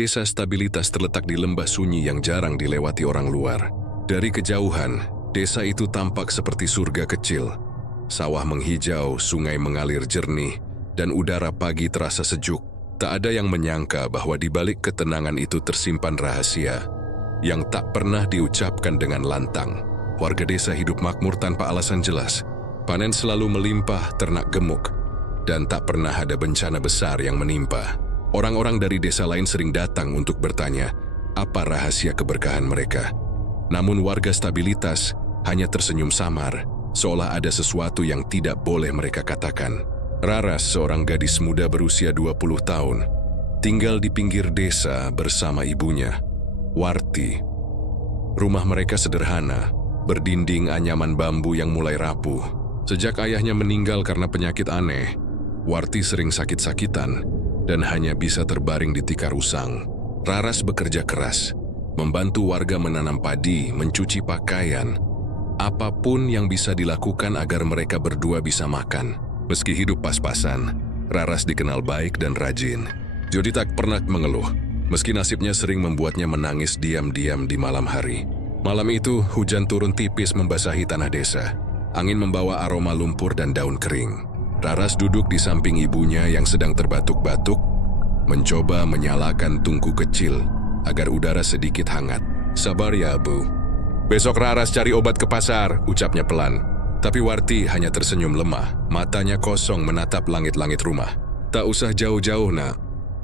Desa Stabilitas terletak di lembah sunyi yang jarang dilewati orang luar. Dari kejauhan, desa itu tampak seperti surga kecil. Sawah menghijau, sungai mengalir jernih, dan udara pagi terasa sejuk. Tak ada yang menyangka bahwa di balik ketenangan itu tersimpan rahasia yang tak pernah diucapkan dengan lantang. Warga desa hidup makmur tanpa alasan jelas. Panen selalu melimpah, ternak gemuk, dan tak pernah ada bencana besar yang menimpa. Orang-orang dari desa lain sering datang untuk bertanya apa rahasia keberkahan mereka. Namun warga Stabilitas hanya tersenyum samar, seolah ada sesuatu yang tidak boleh mereka katakan. Raras, seorang gadis muda berusia 20 tahun, tinggal di pinggir desa bersama ibunya, Warti. Rumah mereka sederhana, berdinding anyaman bambu yang mulai rapuh. Sejak ayahnya meninggal karena penyakit aneh, Warti sering sakit-sakitan dan hanya bisa terbaring di tikar usang. Raras bekerja keras, membantu warga menanam padi, mencuci pakaian, apapun yang bisa dilakukan agar mereka berdua bisa makan. Meski hidup pas-pasan, Raras dikenal baik dan rajin. Jody tak pernah mengeluh, meski nasibnya sering membuatnya menangis diam-diam di malam hari. Malam itu, hujan turun tipis membasahi tanah desa. Angin membawa aroma lumpur dan daun kering. Raras duduk di samping ibunya yang sedang terbatuk-batuk, mencoba menyalakan tungku kecil agar udara sedikit hangat. "Sabar ya, Bu. Besok Raras cari obat ke pasar," ucapnya pelan. Tapi Warti hanya tersenyum lemah, matanya kosong menatap langit-langit rumah. "Tak usah jauh-jauh, Nak.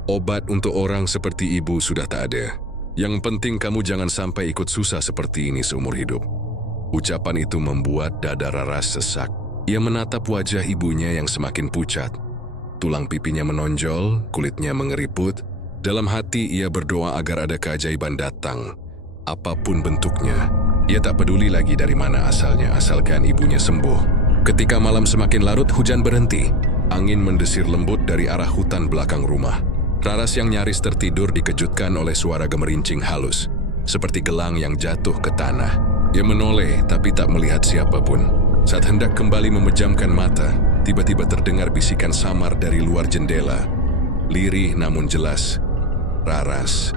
Obat untuk orang seperti ibu sudah tak ada. Yang penting kamu jangan sampai ikut susah seperti ini seumur hidup." Ucapan itu membuat dada Raras sesak. Ia menatap wajah ibunya yang semakin pucat. Tulang pipinya menonjol, kulitnya mengeriput. Dalam hati ia berdoa agar ada keajaiban datang, apapun bentuknya. Ia tak peduli lagi dari mana asalnya, asalkan ibunya sembuh. Ketika malam semakin larut, hujan berhenti. Angin mendesir lembut dari arah hutan belakang rumah. Raras yang nyaris tertidur dikejutkan oleh suara gemerincing halus, seperti gelang yang jatuh ke tanah. Ia menoleh tapi tak melihat siapapun. Saat hendak kembali memejamkan mata, tiba-tiba terdengar bisikan samar dari luar jendela. Lirih namun jelas. "Raras,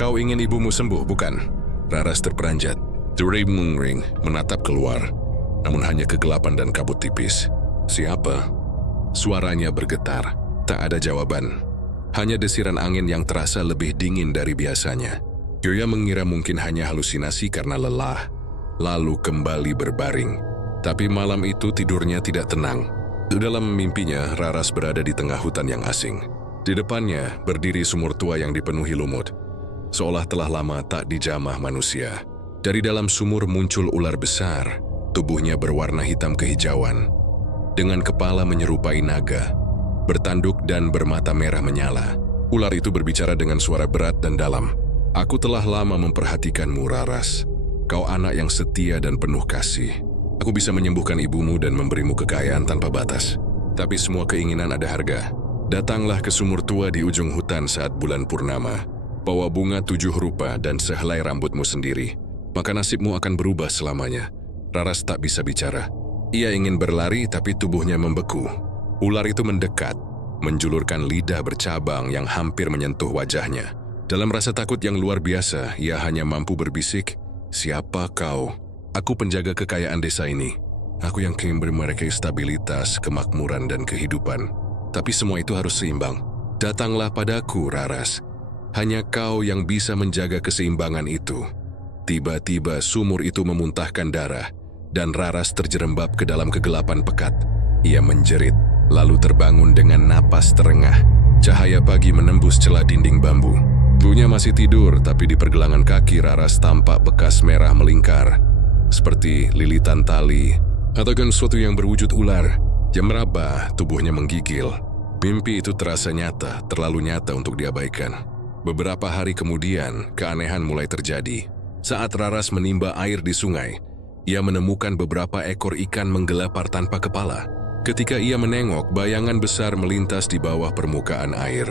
kau ingin ibumu sembuh, bukan?" Raras terperanjat. Juri mengering, menatap keluar, namun hanya kegelapan dan kabut tipis. "Siapa?" Suaranya bergetar. Tak ada jawaban. Hanya desiran angin yang terasa lebih dingin dari biasanya. Yoya mengira mungkin hanya halusinasi karena lelah, lalu kembali berbaring. Tapi malam itu tidurnya tidak tenang. Dalam mimpinya, Raras berada di tengah hutan yang asing. Di depannya berdiri sumur tua yang dipenuhi lumut, seolah telah lama tak dijamah manusia. Dari dalam sumur muncul ular besar, tubuhnya berwarna hitam kehijauan, dengan kepala menyerupai naga, bertanduk dan bermata merah menyala. Ular itu berbicara dengan suara berat dan dalam. "Aku telah lama memperhatikanmu, Raras. Kau anak yang setia dan penuh kasih. Aku bisa menyembuhkan ibumu dan memberimu kekayaan tanpa batas. Tapi semua keinginan ada harga. Datanglah ke sumur tua di ujung hutan saat bulan purnama. Bawa bunga 7 rupa dan sehelai rambutmu sendiri. Maka nasibmu akan berubah selamanya." Raras tak bisa bicara. Ia ingin berlari tapi tubuhnya membeku. Ular itu mendekat, menjulurkan lidah bercabang yang hampir menyentuh wajahnya. Dalam rasa takut yang luar biasa, ia hanya mampu berbisik, "Siapa kau?" "Aku penjaga kekayaan desa ini. Aku yang ingin beri mereka stabilitas, kemakmuran, dan kehidupan. Tapi semua itu harus seimbang. Datanglah padaku, Raras. Hanya kau yang bisa menjaga keseimbangan itu." Tiba-tiba sumur itu memuntahkan darah, dan Raras terjerembab ke dalam kegelapan pekat. Ia menjerit, lalu terbangun dengan napas terengah. Cahaya pagi menembus celah dinding bambu. Ibunya masih tidur, tapi di pergelangan kaki Raras tampak bekas merah melingkar, seperti lilitan tali, atau sesuatu yang berwujud ular. Dia meraba, tubuhnya menggigil. Mimpi itu terasa nyata, terlalu nyata untuk diabaikan. Beberapa hari kemudian, keanehan mulai terjadi. Saat Raras menimba air di sungai, ia menemukan beberapa ekor ikan menggelapar tanpa kepala. Ketika ia menengok, bayangan besar melintas di bawah permukaan air,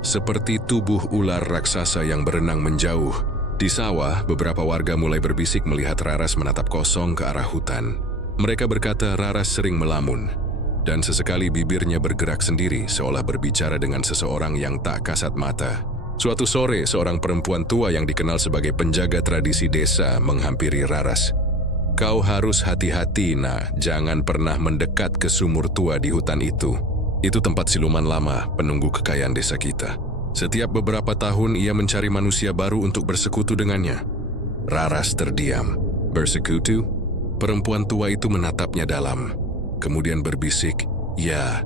seperti tubuh ular raksasa yang berenang menjauh. Di sawah, beberapa warga mulai berbisik melihat Raras menatap kosong ke arah hutan. Mereka berkata Raras sering melamun, dan sesekali bibirnya bergerak sendiri seolah berbicara dengan seseorang yang tak kasat mata. Suatu sore, seorang perempuan tua yang dikenal sebagai penjaga tradisi desa menghampiri Raras. "Kau harus hati-hati, nak. Jangan pernah mendekat ke sumur tua di hutan itu. Itu tempat siluman lama, penunggu kekayaan desa kita. Setiap beberapa tahun ia mencari manusia baru untuk bersekutu dengannya." Raras terdiam. "Bersekutu?" Perempuan tua itu menatapnya dalam, kemudian berbisik, "Ya,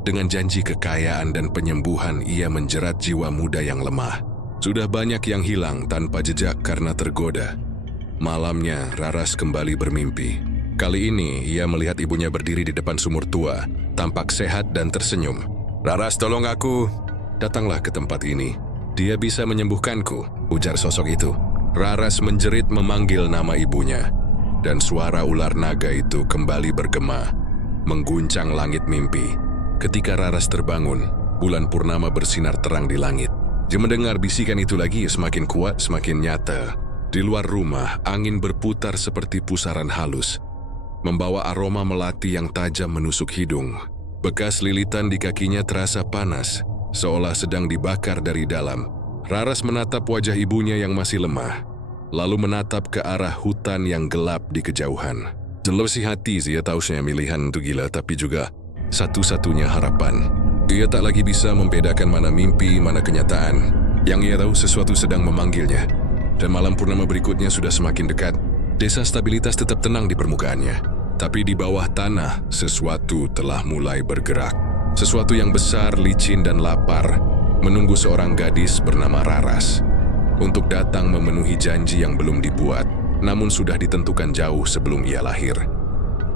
dengan janji kekayaan dan penyembuhan ia menjerat jiwa muda yang lemah. Sudah banyak yang hilang tanpa jejak karena tergoda." Malamnya, Raras kembali bermimpi. Kali ini, ia melihat ibunya berdiri di depan sumur tua, tampak sehat dan tersenyum. "Raras, tolong aku." "Datanglah ke tempat ini. Dia bisa menyembuhkanku," ujar sosok itu. Raras menjerit memanggil nama ibunya, dan suara ular naga itu kembali bergema, mengguncang langit mimpi. Ketika Raras terbangun, bulan purnama bersinar terang di langit. Dia mendengar bisikan itu lagi, semakin kuat, semakin nyata. Di luar rumah, angin berputar seperti pusaran halus, membawa aroma melati yang tajam menusuk hidung. Bekas lilitan di kakinya terasa panas, seolah sedang dibakar dari dalam. Raras menatap wajah ibunya yang masih lemah, lalu menatap ke arah hutan yang gelap di kejauhan. Dalam si hati, ia tahu saya milihan itu gila, tapi juga satu-satunya harapan. Ia tak lagi bisa membedakan mana mimpi, mana kenyataan. Yang ia tahu, sesuatu sedang memanggilnya. Dan malam purnama berikutnya sudah semakin dekat. Desa stabilitas tetap tenang di permukaannya. Tapi di bawah tanah, sesuatu telah mulai bergerak. Sesuatu yang besar, licin, dan lapar menunggu seorang gadis bernama Raras untuk datang memenuhi janji yang belum dibuat, namun sudah ditentukan jauh sebelum ia lahir.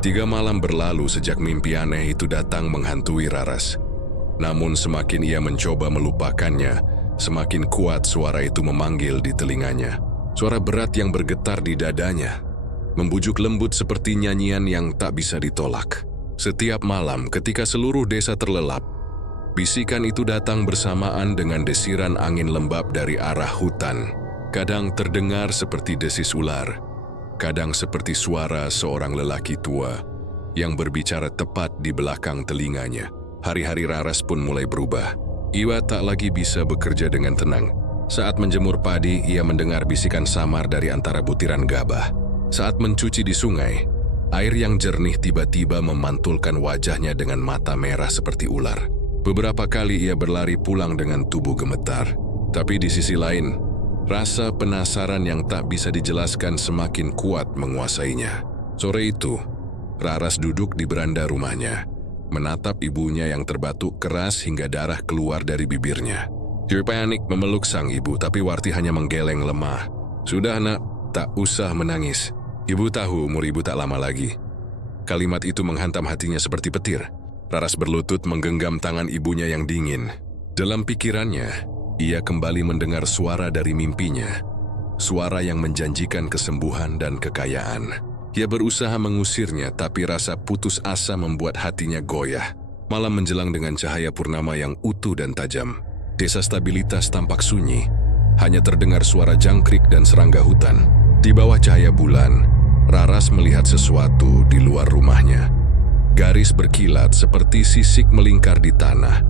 3 malam berlalu sejak mimpi aneh itu datang menghantui Raras. Namun semakin ia mencoba melupakannya, semakin kuat suara itu memanggil di telinganya. Suara berat yang bergetar di dadanya, membujuk lembut seperti nyanyian yang tak bisa ditolak. Setiap malam ketika seluruh desa terlelap, bisikan itu datang bersamaan dengan desiran angin lembab dari arah hutan. Kadang terdengar seperti desis ular, kadang seperti suara seorang lelaki tua yang berbicara tepat di belakang telinganya. Hari-hari Raras pun mulai berubah. Ia tak lagi bisa bekerja dengan tenang. Saat menjemur padi, ia mendengar bisikan samar dari antara butiran gabah. Saat mencuci di sungai, air yang jernih tiba-tiba memantulkan wajahnya dengan mata merah seperti ular. Beberapa kali ia berlari pulang dengan tubuh gemetar. Tapi di sisi lain, rasa penasaran yang tak bisa dijelaskan semakin kuat menguasainya. Sore itu, Raras duduk di beranda rumahnya, menatap ibunya yang terbatuk keras hingga darah keluar dari bibirnya. Dia panik memeluk sang ibu, tapi Warti hanya menggeleng lemah. "Sudah, nak, tak usah menangis. Ibu tahu umur ibu tak lama lagi." Kalimat itu menghantam hatinya seperti petir. Raras berlutut menggenggam tangan ibunya yang dingin. Dalam pikirannya, ia kembali mendengar suara dari mimpinya. Suara yang menjanjikan kesembuhan dan kekayaan. Ia berusaha mengusirnya, tapi rasa putus asa membuat hatinya goyah. Malam menjelang dengan cahaya purnama yang utuh dan tajam. Desa stabilitas tampak sunyi. Hanya terdengar suara jangkrik dan serangga hutan. Di bawah cahaya bulan, Raras melihat sesuatu di luar rumahnya. Garis berkilat seperti sisik melingkar di tanah,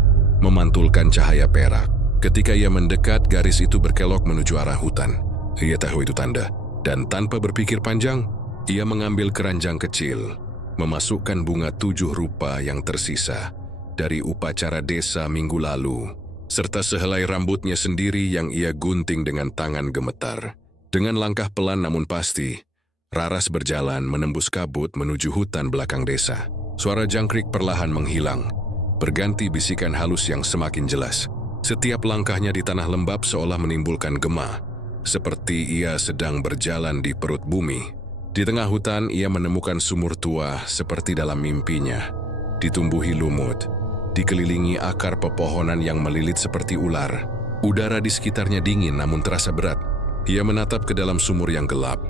memantulkan cahaya perak. Ketika ia mendekat, garis itu berkelok menuju arah hutan. Ia tahu itu tanda, dan tanpa berpikir panjang, ia mengambil keranjang kecil, memasukkan bunga 7 rupa yang tersisa dari upacara desa minggu lalu, serta sehelai rambutnya sendiri yang ia gunting dengan tangan gemetar. Dengan langkah pelan namun pasti, Raras berjalan menembus kabut menuju hutan belakang desa. Suara jangkrik perlahan menghilang, berganti bisikan halus yang semakin jelas. Setiap langkahnya di tanah lembab seolah menimbulkan gema, seperti ia sedang berjalan di perut bumi. Di tengah hutan, ia menemukan sumur tua seperti dalam mimpinya. Ditumbuhi lumut, dikelilingi akar pepohonan yang melilit seperti ular. Udara di sekitarnya dingin namun terasa berat. Ia menatap ke dalam sumur yang gelap,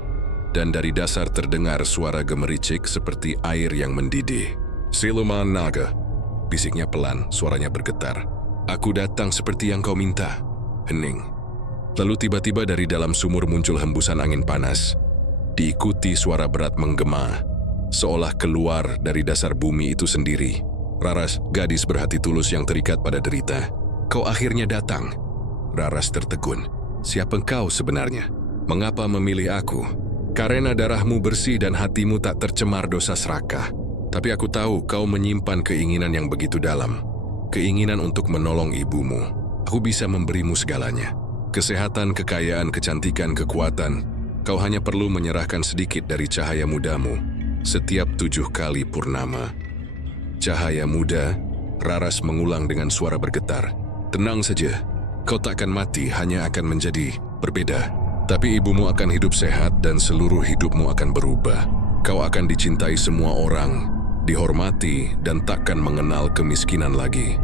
dan dari dasar terdengar suara gemericik seperti air yang mendidih. "Siluman naga," bisiknya pelan, suaranya bergetar. "Aku datang seperti yang kau minta." Hening. Lalu tiba-tiba dari dalam sumur muncul hembusan angin panas, diikuti suara berat menggema, seolah keluar dari dasar bumi itu sendiri. "Raras, gadis berhati tulus yang terikat pada derita. Kau akhirnya datang." Raras tertegun. Siapa engkau sebenarnya? Mengapa memilih aku? Karena darahmu bersih dan hatimu tak tercemar dosa serakah. Tapi aku tahu kau menyimpan keinginan yang begitu dalam. Keinginan untuk menolong ibumu. Aku bisa memberimu segalanya. Kesehatan, kekayaan, kecantikan, kekuatan. Kau hanya perlu menyerahkan sedikit dari cahaya mudamu setiap 7 kali purnama. Cahaya muda, Raras mengulang dengan suara bergetar. Tenang saja, kau takkan mati, hanya akan menjadi berbeda. Tapi ibumu akan hidup sehat dan seluruh hidupmu akan berubah. Kau akan dicintai semua orang, dihormati, dan takkan mengenal kemiskinan lagi.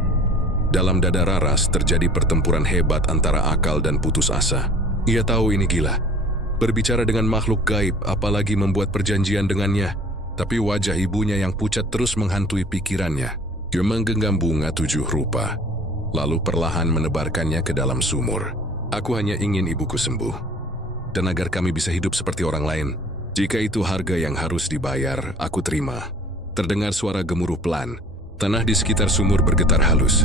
Dalam dada Raras terjadi pertempuran hebat antara akal dan putus asa. Ia tahu ini gila. Berbicara dengan makhluk gaib, apalagi membuat perjanjian dengannya. Tapi wajah ibunya yang pucat terus menghantui pikirannya. Dia menggenggam bunga 7 rupa, lalu perlahan menebarkannya ke dalam sumur. Aku hanya ingin ibuku sembuh. Dan agar kami bisa hidup seperti orang lain. Jika itu harga yang harus dibayar, aku terima. Terdengar suara gemuruh pelan. Tanah di sekitar sumur bergetar halus.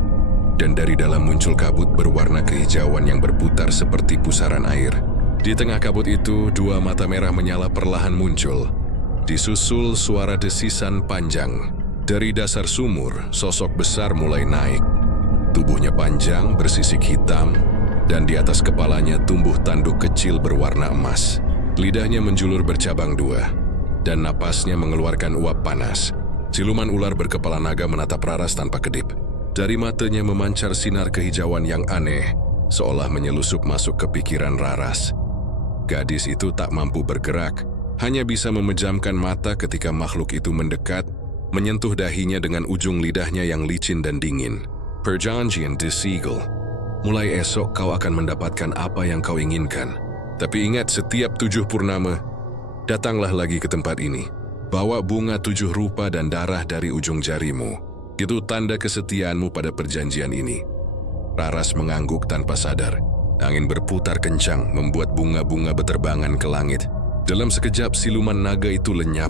Dan dari dalam muncul kabut berwarna kehijauan yang berputar seperti pusaran air. Di tengah kabut itu, 2 mata merah menyala perlahan muncul. Disusul suara desisan panjang. Dari dasar sumur, sosok besar mulai naik. Tubuhnya panjang, bersisik hitam, dan di atas kepalanya tumbuh tanduk kecil berwarna emas. Lidahnya menjulur bercabang 2, dan napasnya mengeluarkan uap panas. Siluman ular berkepala naga menatap Raras tanpa kedip. Dari matanya memancar sinar kehijauan yang aneh, seolah menyelusup masuk ke pikiran Raras. Gadis itu tak mampu bergerak, hanya bisa memejamkan mata ketika makhluk itu mendekat, menyentuh dahinya dengan ujung lidahnya yang licin dan dingin. Perjanjian The Seagull. Mulai esok kau akan mendapatkan apa yang kau inginkan. Tapi ingat, setiap 7 purnama, datanglah lagi ke tempat ini. Bawa bunga 7 rupa dan darah dari ujung jarimu. Itu tanda kesetiaanmu pada perjanjian ini. Raras mengangguk tanpa sadar. Angin berputar kencang, membuat bunga-bunga beterbangan ke langit. Dalam sekejap siluman naga itu lenyap,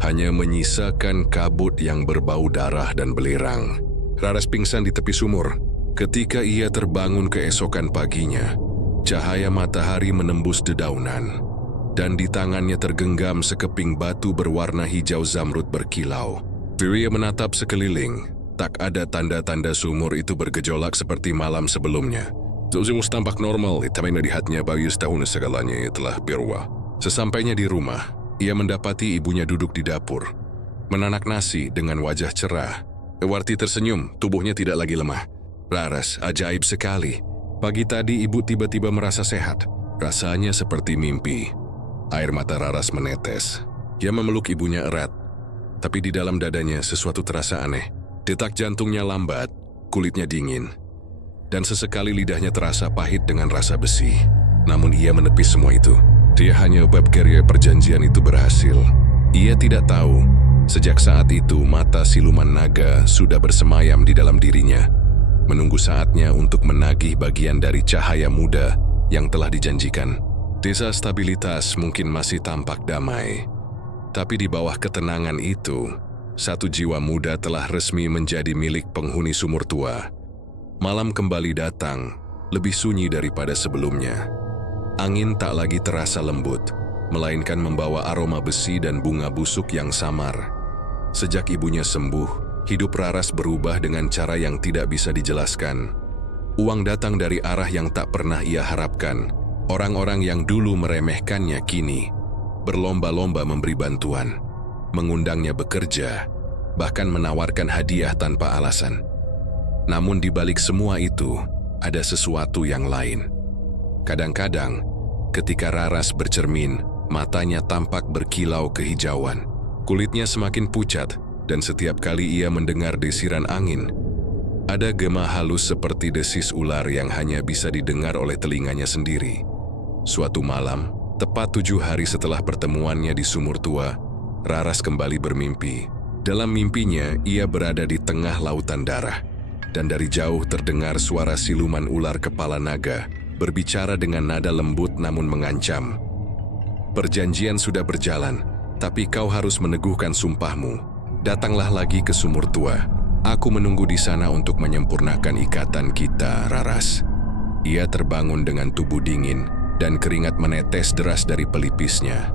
hanya menyisakan kabut yang berbau darah dan belerang. Raras pingsan di tepi sumur. Ketika ia terbangun keesokan paginya, cahaya matahari menembus dedaunan, dan di tangannya tergenggam sekeping batu berwarna hijau zamrud berkilau. Ia menatap sekeliling, tak ada tanda-tanda sumur itu bergejolak seperti malam sebelumnya. Sumur tampak normal, tapi melihatnya bagi setahun segalanya telah berubah. Sesampainya di rumah, ia mendapati ibunya duduk di dapur, menanak nasi dengan wajah cerah. Ewarti tersenyum, tubuhnya tidak lagi lemah. Raras, ajaib sekali. Pagi tadi ibu tiba-tiba merasa sehat. Rasanya seperti mimpi. Air mata Raras menetes. Ia memeluk ibunya erat. Tapi di dalam dadanya sesuatu terasa aneh. Detak jantungnya lambat, kulitnya dingin. Dan sesekali lidahnya terasa pahit dengan rasa besi. Namun ia menepis semua itu. Dia hanya bab karya perjanjian itu berhasil. Ia tidak tahu, sejak saat itu mata siluman naga sudah bersemayam di dalam dirinya. Menunggu saatnya untuk menagih bagian dari cahaya muda yang telah dijanjikan. Desa stabilitas mungkin masih tampak damai. Tapi di bawah ketenangan itu, satu jiwa muda telah resmi menjadi milik penghuni sumur tua. Malam kembali datang, lebih sunyi daripada sebelumnya. Angin tak lagi terasa lembut, melainkan membawa aroma besi dan bunga busuk yang samar. Sejak ibunya sembuh, hidup Raras berubah dengan cara yang tidak bisa dijelaskan. Uang datang dari arah yang tak pernah ia harapkan. Orang-orang yang dulu meremehkannya kini berlomba-lomba memberi bantuan, mengundangnya bekerja, bahkan menawarkan hadiah tanpa alasan. Namun di balik semua itu, ada sesuatu yang lain. Kadang-kadang, ketika Raras bercermin, matanya tampak berkilau kehijauan. Kulitnya semakin pucat, dan setiap kali ia mendengar desiran angin, ada gema halus seperti desis ular yang hanya bisa didengar oleh telinganya sendiri. Suatu malam, tepat 7 hari setelah pertemuannya di sumur tua, Raras kembali bermimpi. Dalam mimpinya, ia berada di tengah lautan darah, dan dari jauh terdengar suara siluman ular kepala naga, berbicara dengan nada lembut namun mengancam. Perjanjian sudah berjalan, tapi kau harus meneguhkan sumpahmu. Datanglah lagi ke sumur tua. Aku menunggu di sana untuk menyempurnakan ikatan kita, Raras. Ia terbangun dengan tubuh dingin dan keringat menetes deras dari pelipisnya.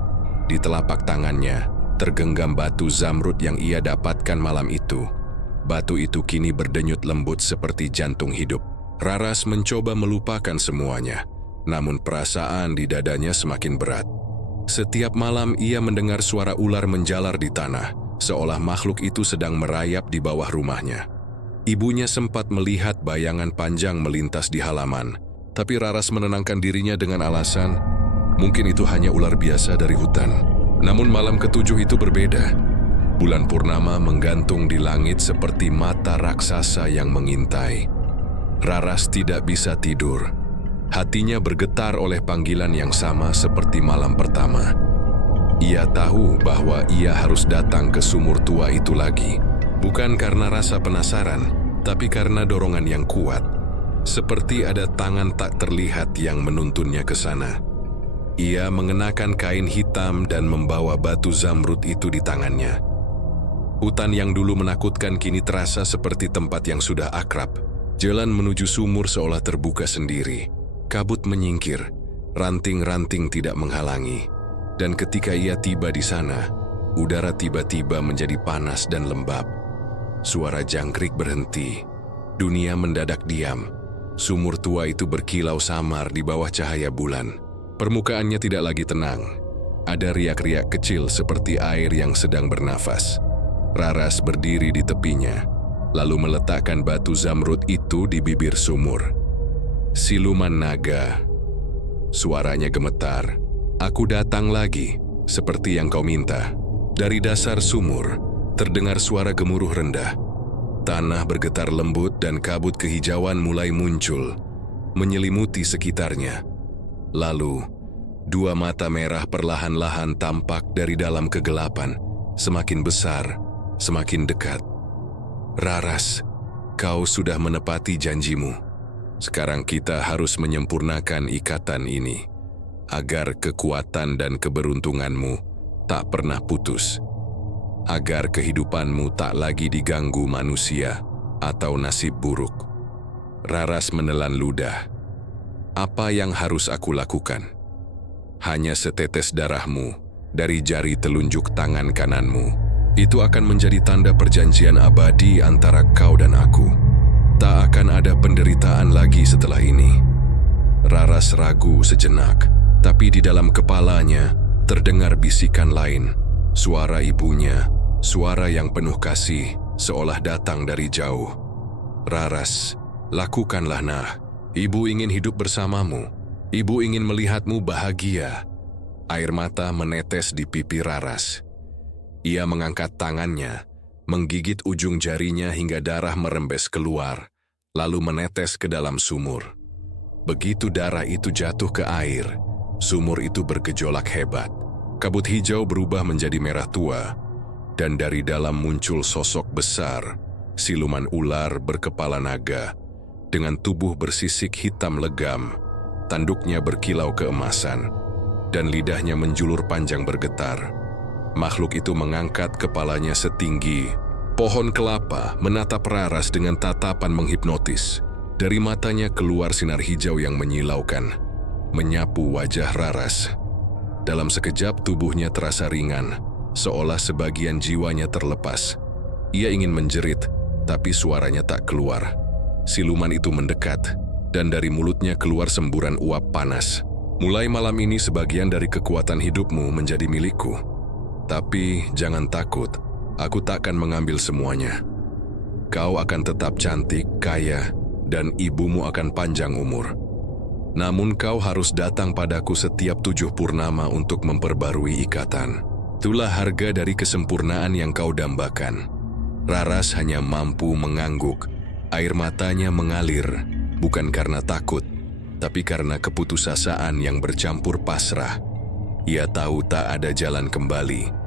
Di telapak tangannya tergenggam batu zamrud yang ia dapatkan malam itu. Batu itu kini berdenyut lembut seperti jantung hidup. Raras mencoba melupakan semuanya, namun perasaan di dadanya semakin berat. Setiap malam ia mendengar suara ular menjalar di tanah, seolah makhluk itu sedang merayap di bawah rumahnya. Ibunya sempat melihat bayangan panjang melintas di halaman, tapi Raras menenangkan dirinya dengan alasan, mungkin itu hanya ular biasa dari hutan. Namun malam ketujuh itu berbeda. Bulan purnama menggantung di langit seperti mata raksasa yang mengintai. Raras tidak bisa tidur. Hatinya bergetar oleh panggilan yang sama seperti malam pertama. Ia tahu bahwa ia harus datang ke sumur tua itu lagi. Bukan karena rasa penasaran, tapi karena dorongan yang kuat. Seperti ada tangan tak terlihat yang menuntunnya ke sana. Ia mengenakan kain hitam dan membawa batu zamrud itu di tangannya. Hutan yang dulu menakutkan kini terasa seperti tempat yang sudah akrab. Jalan menuju sumur seolah terbuka sendiri. Kabut menyingkir, ranting-ranting tidak menghalangi. Dan ketika ia tiba di sana, udara tiba-tiba menjadi panas dan lembab. Suara jangkrik berhenti. Dunia mendadak diam. Sumur tua itu berkilau samar di bawah cahaya bulan. Permukaannya tidak lagi tenang. Ada riak-riak kecil seperti air yang sedang bernafas. Raras berdiri di tepinya, lalu meletakkan batu zamrud itu di bibir sumur. Siluman naga. Suaranya gemetar. Aku datang lagi, seperti yang kau minta. Dari dasar sumur, terdengar suara gemuruh rendah. Tanah bergetar lembut dan kabut kehijauan mulai muncul, menyelimuti sekitarnya. Lalu, dua mata merah perlahan-lahan tampak dari dalam kegelapan, semakin besar, semakin dekat. Raras, kau sudah menepati janjimu. Sekarang kita harus menyempurnakan ikatan ini, agar kekuatan dan keberuntunganmu tak pernah putus. Agar kehidupanmu tak lagi diganggu manusia atau nasib buruk. Raras menelan ludah. Apa yang harus aku lakukan? Hanya setetes darahmu dari jari telunjuk tangan kananmu. Itu akan menjadi tanda perjanjian abadi antara kau dan aku. Tak akan ada penderitaan lagi setelah ini. Raras ragu sejenak, tapi di dalam kepalanya terdengar bisikan lain. Suara ibunya, suara yang penuh kasih, seolah datang dari jauh. Raras, lakukanlah nah. Ibu ingin hidup bersamamu. Ibu ingin melihatmu bahagia. Air mata menetes di pipi Raras. Ia mengangkat tangannya, menggigit ujung jarinya hingga darah merembes keluar, lalu menetes ke dalam sumur. Begitu darah itu jatuh ke air, sumur itu bergejolak hebat. Kabut hijau berubah menjadi merah tua, dan dari dalam muncul sosok besar, siluman ular berkepala naga, dengan tubuh bersisik hitam legam, tanduknya berkilau keemasan, dan lidahnya menjulur panjang bergetar. Makhluk itu mengangkat kepalanya setinggi pohon kelapa, menatap Raras dengan tatapan menghipnotis. Dari matanya keluar sinar hijau yang menyilaukan, menyapu wajah Raras. Dalam sekejap tubuhnya terasa ringan, seolah sebagian jiwanya terlepas. Ia ingin menjerit, tapi suaranya tak keluar. Siluman itu mendekat, dan dari mulutnya keluar semburan uap panas. Mulai malam ini sebagian dari kekuatan hidupmu menjadi milikku. Tapi jangan takut, aku takkan mengambil semuanya. Kau akan tetap cantik, kaya, dan ibumu akan panjang umur. Namun kau harus datang padaku setiap 7 purnama untuk memperbarui ikatan. Itulah harga dari kesempurnaan yang kau dambakan. Raras hanya mampu mengangguk. Air matanya mengalir, bukan karena takut, tapi karena keputusasaan yang bercampur pasrah. Ia tahu tak ada jalan kembali.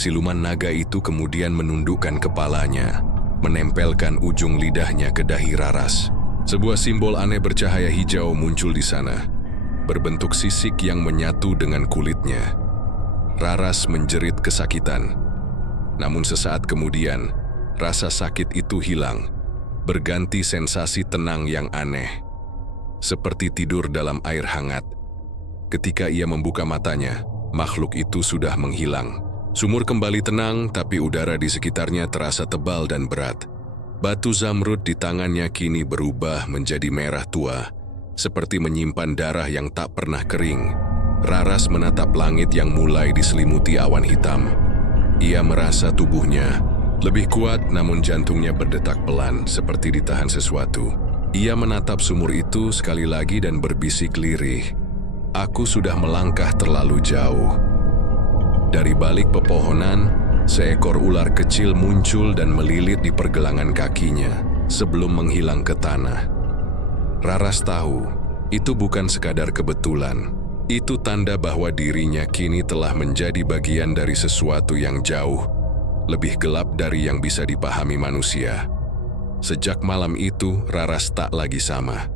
Siluman naga itu kemudian menundukkan kepalanya, menempelkan ujung lidahnya ke dahi Raras. Sebuah simbol aneh bercahaya hijau muncul di sana, berbentuk sisik yang menyatu dengan kulitnya. Raras menjerit kesakitan. Namun sesaat kemudian, rasa sakit itu hilang, berganti sensasi tenang yang aneh. seperti tidur dalam air hangat. Ketika ia membuka matanya, makhluk itu sudah menghilang. Sumur kembali tenang, tapi udara di sekitarnya terasa tebal dan berat. Batu zamrud di tangannya kini berubah menjadi merah tua, seperti menyimpan darah yang tak pernah kering. Raras menatap langit yang mulai diselimuti awan hitam. Ia merasa tubuhnya lebih kuat, namun jantungnya berdetak pelan seperti ditahan sesuatu. Ia menatap sumur itu sekali lagi dan berbisik lirih. Aku sudah melangkah terlalu jauh. Dari balik pepohonan, seekor ular kecil muncul dan melilit di pergelangan kakinya sebelum menghilang ke tanah. Raras tahu, itu bukan sekadar kebetulan. Itu tanda bahwa dirinya kini telah menjadi bagian dari sesuatu yang jauh, lebih gelap dari yang bisa dipahami manusia. Sejak malam itu, Raras tak lagi sama.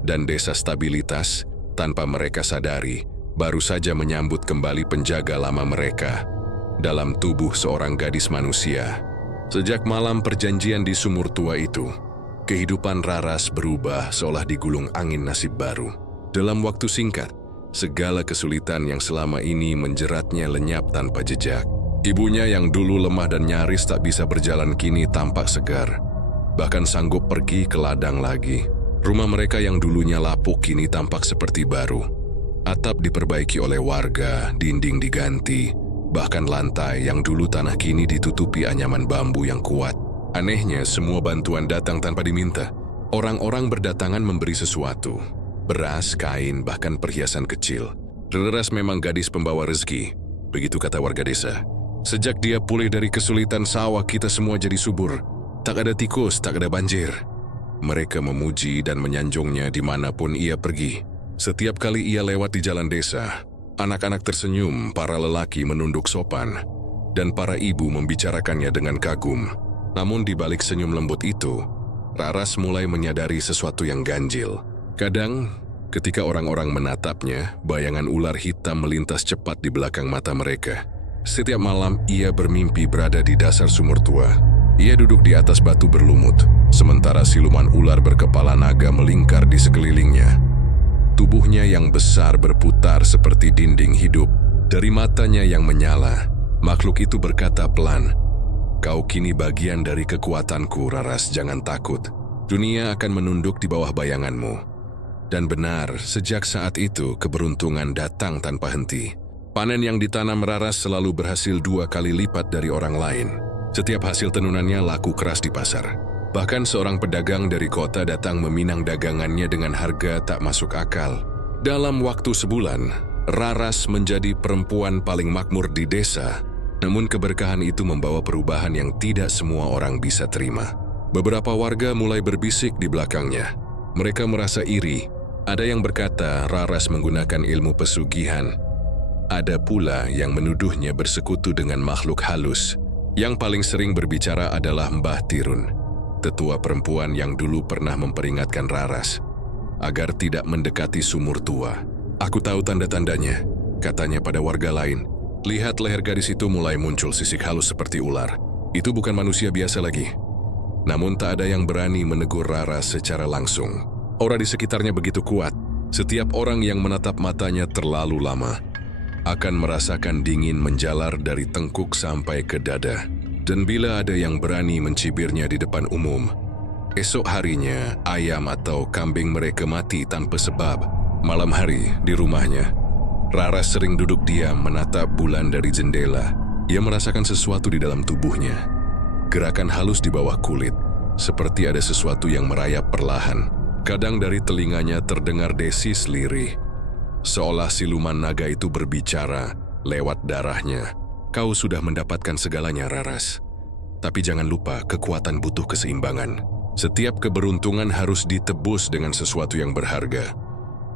Dan desa stabilitas, tanpa mereka sadari, baru saja menyambut kembali penjaga lama mereka dalam tubuh seorang gadis manusia. Sejak malam perjanjian di sumur tua itu, kehidupan Raras berubah seolah digulung angin nasib baru. Dalam waktu singkat, segala kesulitan yang selama ini menjeratnya lenyap tanpa jejak. Ibunya yang dulu lemah dan nyaris tak bisa berjalan kini tampak segar, bahkan sanggup pergi ke ladang lagi. Rumah mereka yang dulunya lapuk kini tampak seperti baru. Atap diperbaiki oleh warga, dinding diganti, bahkan lantai yang dulu tanah kini ditutupi anyaman bambu yang kuat. Anehnya, semua bantuan datang tanpa diminta. Orang-orang berdatangan memberi sesuatu. Beras, kain, bahkan perhiasan kecil. Raras memang gadis pembawa rezeki, begitu kata warga desa. Sejak dia pulih dari kesulitan, sawah kita semua jadi subur. Tak ada tikus, tak ada banjir. Mereka memuji dan menyanjungnya dimanapun ia pergi. Setiap kali ia lewat di jalan desa, anak-anak tersenyum, para lelaki menunduk sopan, dan para ibu membicarakannya dengan kagum. Namun di balik senyum lembut itu, Raras mulai menyadari sesuatu yang ganjil. Kadang, ketika orang-orang menatapnya, bayangan ular hitam melintas cepat di belakang mata mereka. Setiap malam, ia bermimpi berada di dasar sumur tua. Ia duduk di atas batu berlumut, sementara siluman ular berkepala naga melingkar di sekelilingnya. Tubuhnya yang besar berputar seperti dinding hidup. Dari matanya yang menyala, makhluk itu berkata pelan, "Kau kini bagian dari kekuatanku, Raras, jangan takut. Dunia akan menunduk di bawah bayanganmu." Dan benar, sejak saat itu keberuntungan datang tanpa henti. Panen yang ditanam Raras selalu berhasil 2 kali lipat dari orang lain. Setiap hasil tenunannya laku keras di pasar. Bahkan seorang pedagang dari kota datang meminang dagangannya dengan harga tak masuk akal. Dalam waktu sebulan, Raras menjadi perempuan paling makmur di desa. Namun keberkahan itu membawa perubahan yang tidak semua orang bisa terima. Beberapa warga mulai berbisik di belakangnya. Mereka merasa iri. Ada yang berkata Raras menggunakan ilmu pesugihan. Ada pula yang menuduhnya bersekutu dengan makhluk halus. Yang paling sering berbicara adalah Mbah Tirun, tetua perempuan yang dulu pernah memperingatkan Raras agar tidak mendekati sumur tua. "Aku tahu tanda-tandanya," katanya pada warga lain. "Lihat leher gadis itu mulai muncul sisik halus seperti ular. Itu bukan manusia biasa lagi." Namun tak ada yang berani menegur Raras secara langsung. Aura di sekitarnya begitu kuat. Setiap orang yang menatap matanya terlalu lama akan merasakan dingin menjalar dari tengkuk sampai ke dada. Dan bila ada yang berani mencibirnya di depan umum, esok harinya ayam atau kambing mereka mati tanpa sebab. Malam hari di rumahnya, Raras sering duduk diam menatap bulan dari jendela. Ia merasakan sesuatu di dalam tubuhnya. Gerakan halus di bawah kulit, seperti ada sesuatu yang merayap perlahan. Kadang dari telinganya terdengar desis lirih, seolah siluman naga itu berbicara lewat darahnya. "Kau sudah mendapatkan segalanya, Raras. Tapi jangan lupa, kekuatan butuh keseimbangan. Setiap keberuntungan harus ditebus dengan sesuatu yang berharga."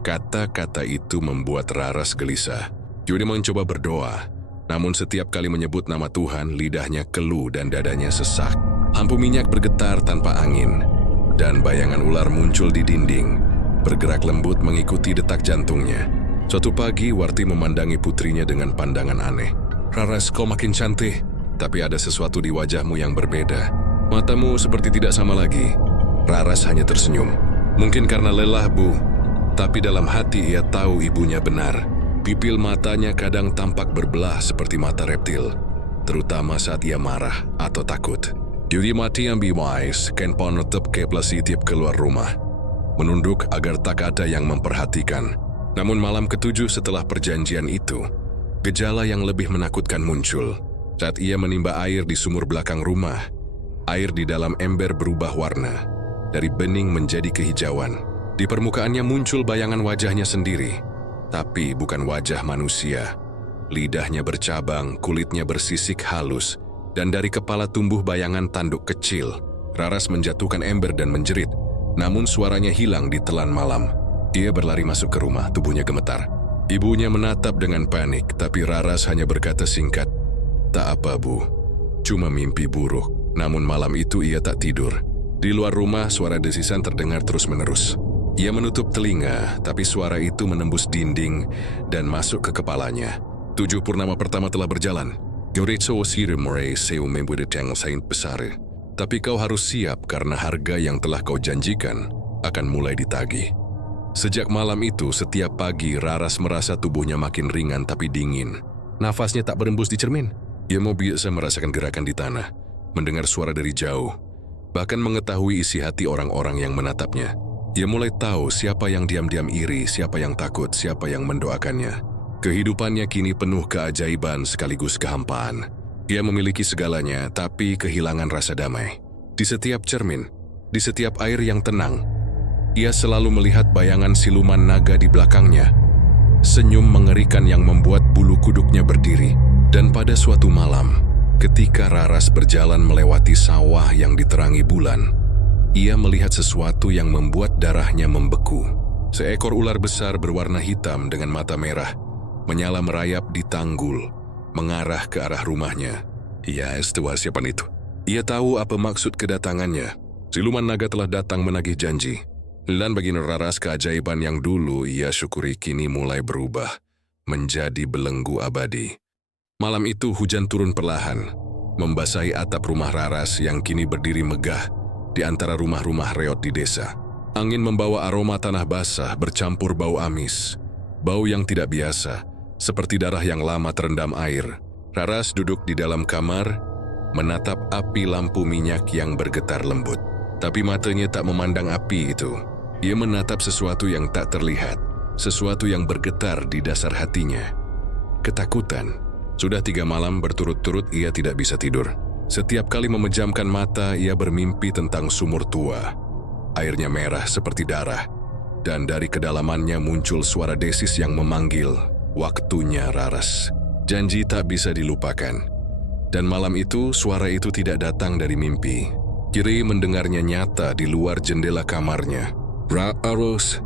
Kata-kata itu membuat Raras gelisah. Dia mencoba berdoa, namun setiap kali menyebut nama Tuhan, lidahnya keluh dan dadanya sesak. Lampu minyak bergetar tanpa angin, dan bayangan ular muncul di dinding, bergerak lembut mengikuti detak jantungnya. Suatu pagi, Warti memandangi putrinya dengan pandangan aneh. "Raras, kau makin cantik, tapi ada sesuatu di wajahmu yang berbeda. Matamu seperti tidak sama lagi." Raras hanya tersenyum. "Mungkin karena lelah, Bu. Tapi dalam hati ia tahu ibunya benar. Pipil matanya kadang tampak berbelah seperti mata reptil, terutama saat ia marah atau takut. Jadi mati yang wise, Ken Pon tetap positif keluar rumah, menunduk agar tak ada yang memperhatikan. Namun malam ketujuh setelah perjanjian itu, gejala yang lebih menakutkan muncul. Saat ia menimba air di sumur belakang rumah, air di dalam ember berubah warna, dari bening menjadi kehijauan. Di permukaannya muncul bayangan wajahnya sendiri, tapi bukan wajah manusia. Lidahnya bercabang, kulitnya bersisik halus, dan dari kepala tumbuh bayangan tanduk kecil. Raras menjatuhkan ember dan menjerit, namun suaranya hilang di telan malam. Ia berlari masuk ke rumah, tubuhnya gemetar. Ibunya menatap dengan panik, tapi Raras hanya berkata singkat, "Tak apa, Bu. Cuma mimpi buruk." Namun malam itu ia tak tidur. Di luar rumah, suara desisan terdengar terus-menerus. Ia menutup telinga, tapi suara itu menembus dinding dan masuk ke kepalanya. 7 purnama pertama telah berjalan. Tapi kau harus siap karena harga yang telah kau janjikan akan mulai ditagih. Sejak malam itu, setiap pagi Raras merasa tubuhnya makin ringan tapi dingin. Nafasnya tak berembus di cermin. Ia mau biasa merasakan gerakan di tanah, mendengar suara dari jauh, bahkan mengetahui isi hati orang-orang yang menatapnya. Ia mulai tahu siapa yang diam-diam iri, siapa yang takut, siapa yang mendoakannya. Kehidupannya kini penuh keajaiban sekaligus kehampaan. Ia memiliki segalanya, tapi kehilangan rasa damai. Di setiap cermin, di setiap air yang tenang, ia selalu melihat bayangan siluman naga di belakangnya. Senyum mengerikan yang membuat bulu kuduknya berdiri. Dan pada suatu malam, ketika Raras berjalan melewati sawah yang diterangi bulan, ia melihat sesuatu yang membuat darahnya membeku. Seekor ular besar berwarna hitam dengan mata merah menyala merayap di tanggul, mengarah ke arah rumahnya. Ya, siapan itu. Ia tahu apa maksud kedatangannya. Siluman naga telah datang menagih janji. Dan bagi Raras, keajaiban yang dulu ia syukuri kini mulai berubah menjadi belenggu abadi. Malam itu hujan turun perlahan, membasahi atap rumah Raras yang kini berdiri megah di antara rumah-rumah reot di desa. Angin membawa aroma tanah basah bercampur bau amis, bau yang tidak biasa, seperti darah yang lama terendam air. Raras duduk di dalam kamar, menatap api lampu minyak yang bergetar lembut. Tapi matanya tak memandang api itu. Ia menatap sesuatu yang tak terlihat, sesuatu yang bergetar di dasar hatinya. Ketakutan. Sudah 3 malam berturut-turut ia tidak bisa tidur. Setiap kali memejamkan mata, ia bermimpi tentang sumur tua. Airnya merah seperti darah, dan dari kedalamannya muncul suara desis yang memanggil, "Waktunya, Raras." Janji tak bisa dilupakan. Dan malam itu, suara itu tidak datang dari mimpi. Kiri mendengarnya nyata di luar jendela kamarnya. "Raras."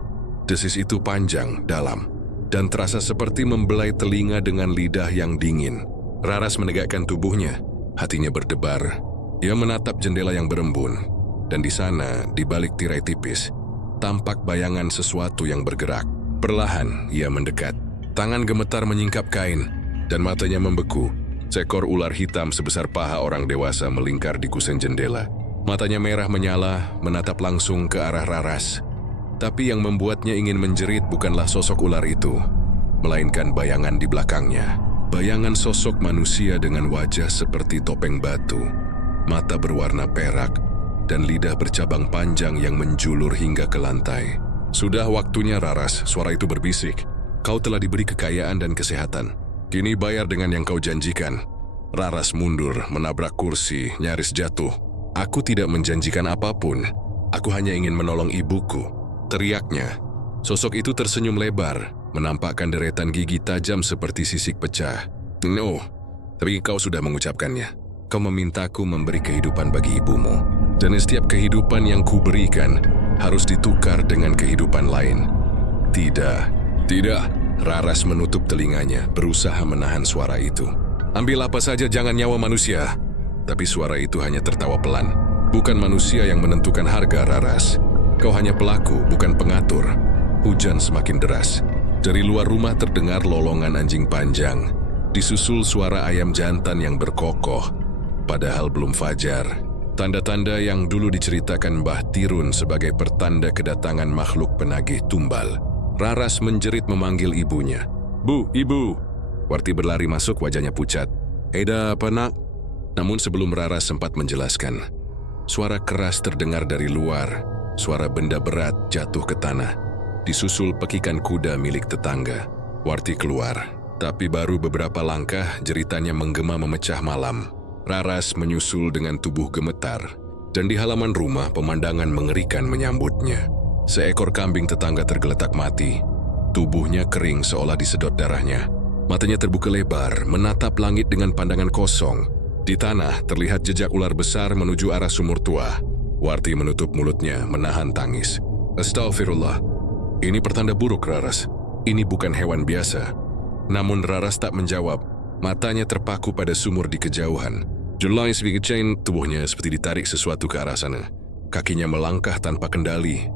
Desis itu panjang, dalam, dan terasa seperti membelai telinga dengan lidah yang dingin. Raras menegakkan tubuhnya, hatinya berdebar. Ia menatap jendela yang berembun, dan di sana, di balik tirai tipis, tampak bayangan sesuatu yang bergerak. Perlahan ia mendekat. Tangan gemetar menyingkap kain, dan matanya membeku. Seekor ular hitam sebesar paha orang dewasa melingkar di kusen jendela. Matanya merah menyala, menatap langsung ke arah Raras. Tapi yang membuatnya ingin menjerit bukanlah sosok ular itu, melainkan bayangan di belakangnya. Bayangan sosok manusia dengan wajah seperti topeng batu, mata berwarna perak, dan lidah bercabang panjang yang menjulur hingga ke lantai. "Sudah waktunya, Raras," suara itu berbisik. "Kau telah diberi kekayaan dan kesehatan. Kini bayar dengan yang kau janjikan." Raras mundur, menabrak kursi, nyaris jatuh. "Aku tidak menjanjikan apapun. Aku hanya ingin menolong ibuku," teriaknya. Sosok itu tersenyum lebar, menampakkan deretan gigi tajam seperti sisik pecah. "No, tapi kau sudah mengucapkannya. Kau memintaku memberi kehidupan bagi ibumu. Dan setiap kehidupan yang kuberikan harus ditukar dengan kehidupan lain." "Tidak, tidak." Raras menutup telinganya, berusaha menahan suara itu. "Ambil apa saja, jangan nyawa manusia." Tapi suara itu hanya tertawa pelan. "Bukan manusia yang menentukan harga, Raras. Kau hanya pelaku, bukan pengatur." Hujan semakin deras. Dari luar rumah terdengar lolongan anjing panjang, disusul suara ayam jantan yang berkokoh. Padahal belum fajar. Tanda-tanda yang dulu diceritakan Mbah Tirun sebagai pertanda kedatangan makhluk penagih tumbal. Raras menjerit memanggil ibunya. "Bu, ibu!" Warti berlari masuk, wajahnya pucat. "Eda, apa nak?" Namun sebelum Raras sempat menjelaskan, suara keras terdengar dari luar. Suara benda berat jatuh ke tanah, disusul pekikan kuda milik tetangga. Warti keluar, tapi baru beberapa langkah jeritannya menggema memecah malam. Raras menyusul dengan tubuh gemetar, dan di halaman rumah pemandangan mengerikan menyambutnya. Seekor kambing tetangga tergeletak mati. Tubuhnya kering seolah disedot darahnya. Matanya terbuka lebar, menatap langit dengan pandangan kosong. Di tanah terlihat jejak ular besar menuju arah sumur tua. Warti menutup mulutnya, menahan tangis. "Astagfirullah. Ini pertanda buruk, Raras. Ini bukan hewan biasa." Namun Raras tak menjawab. Matanya terpaku pada sumur di kejauhan. Julai Svigechain, tubuhnya seperti ditarik sesuatu ke arah sana. Kakinya melangkah tanpa kendali,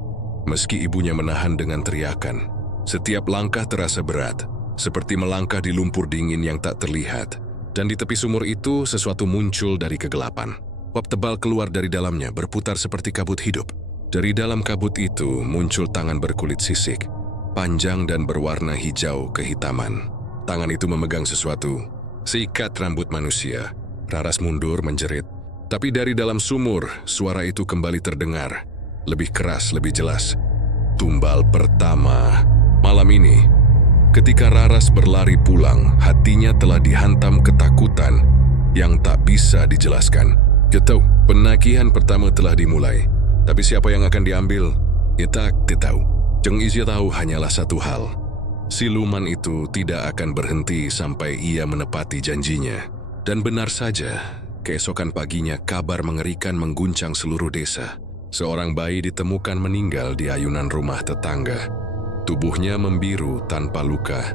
meski ibunya menahan dengan teriakan. Setiap langkah terasa berat, seperti melangkah di lumpur dingin yang tak terlihat. Dan di tepi sumur itu, sesuatu muncul dari kegelapan. Uap tebal keluar dari dalamnya, berputar seperti kabut hidup. Dari dalam kabut itu, muncul tangan berkulit sisik, panjang dan berwarna hijau kehitaman. Tangan itu memegang sesuatu, seikat rambut manusia. Raras mundur menjerit. Tapi dari dalam sumur, suara itu kembali terdengar. Lebih keras, lebih jelas. Tumbal pertama. Malam ini, ketika Raras berlari pulang, hatinya telah dihantam ketakutan yang tak bisa dijelaskan. Dia tahu, penagihan pertama telah dimulai. Tapi siapa yang akan diambil? Ia tak tahu. Jeng Izya tahu hanyalah satu hal. Siluman itu tidak akan berhenti sampai ia menepati janjinya. Dan benar saja, keesokan paginya kabar mengerikan mengguncang seluruh desa. Seorang bayi ditemukan meninggal di ayunan rumah tetangga. Tubuhnya membiru tanpa luka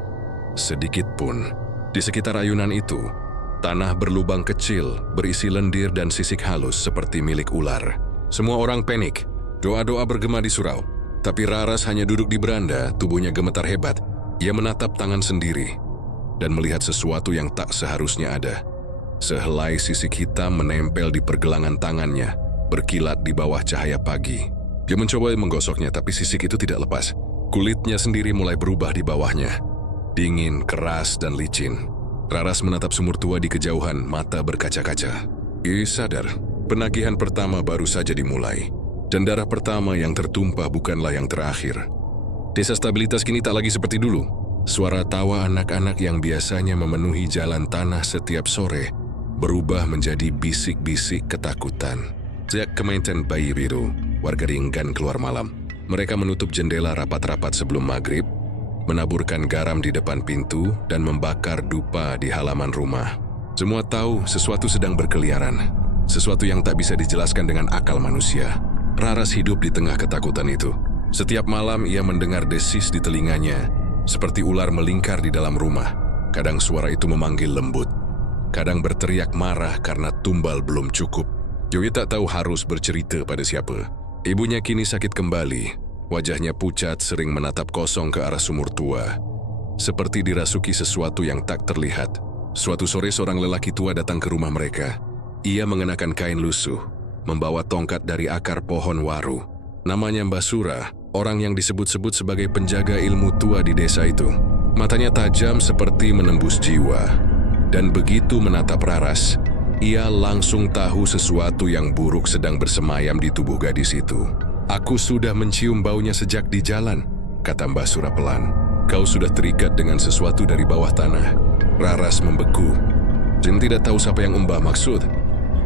sedikit pun. Di sekitar ayunan itu, tanah berlubang kecil berisi lendir dan sisik halus seperti milik ular. Semua orang panik, doa-doa bergema di surau. Tapi Raras hanya duduk di beranda, tubuhnya gemetar hebat. Ia menatap tangan sendiri dan melihat sesuatu yang tak seharusnya ada. Sehelai sisik hitam menempel di pergelangan tangannya, berkilat di bawah cahaya pagi. Dia mencoba menggosoknya, tapi sisik itu tidak lepas. Kulitnya sendiri mulai berubah di bawahnya, dingin, keras, dan licin. Raras menatap sumur tua di kejauhan, mata berkaca-kaca. Ia sadar, penagihan pertama baru saja dimulai, dan darah pertama yang tertumpah bukanlah yang terakhir. Desa Stabilitas kini tak lagi seperti dulu. Suara tawa anak-anak yang biasanya memenuhi jalan tanah setiap sore berubah menjadi bisik-bisik ketakutan. Sejak kematian bayi biru, warga Ringgan keluar malam. Mereka menutup jendela rapat-rapat sebelum maghrib, menaburkan garam di depan pintu, dan membakar dupa di halaman rumah. Semua tahu sesuatu sedang berkeliaran, sesuatu yang tak bisa dijelaskan dengan akal manusia. Raras hidup di tengah ketakutan itu. Setiap malam ia mendengar desis di telinganya, seperti ular melingkar di dalam rumah. Kadang suara itu memanggil lembut, kadang berteriak marah karena tumbal belum cukup. Joey tak tahu harus bercerita pada siapa. Ibunya kini sakit kembali. Wajahnya pucat, sering menatap kosong ke arah sumur tua, seperti dirasuki sesuatu yang tak terlihat. Suatu sore seorang lelaki tua datang ke rumah mereka. Ia mengenakan kain lusuh, membawa tongkat dari akar pohon waru. Namanya Mbah Sura, orang yang disebut-sebut sebagai penjaga ilmu tua di desa itu. Matanya tajam seperti menembus jiwa. Dan begitu menatap Raras, ia langsung tahu sesuatu yang buruk sedang bersemayam di tubuh gadis itu. "Aku sudah mencium baunya sejak di jalan," kata Mbah Sura pelan. "Kau sudah terikat dengan sesuatu dari bawah tanah." Raras membeku. Jin tidak tahu siapa yang Mbah maksud.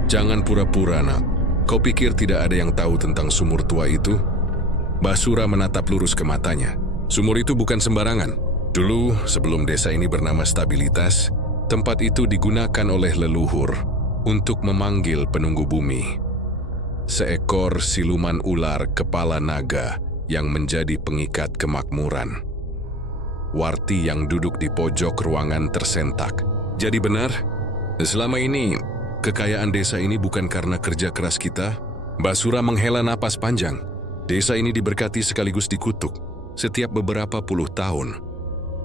"Jangan pura-pura, nak. Kau pikir tidak ada yang tahu tentang sumur tua itu?" Mbah Sura menatap lurus ke matanya. Sumur itu bukan sembarangan. Dulu, sebelum desa ini bernama Stabilitas, tempat itu digunakan oleh leluhur untuk memanggil penunggu bumi. Seekor siluman ular kepala naga yang menjadi pengikat kemakmuran. Warti yang duduk di pojok ruangan tersentak. Jadi benar, selama ini kekayaan desa ini bukan karena kerja keras kita? Mbah Sura menghela napas panjang. Desa ini diberkati sekaligus dikutuk. Setiap beberapa puluh tahun,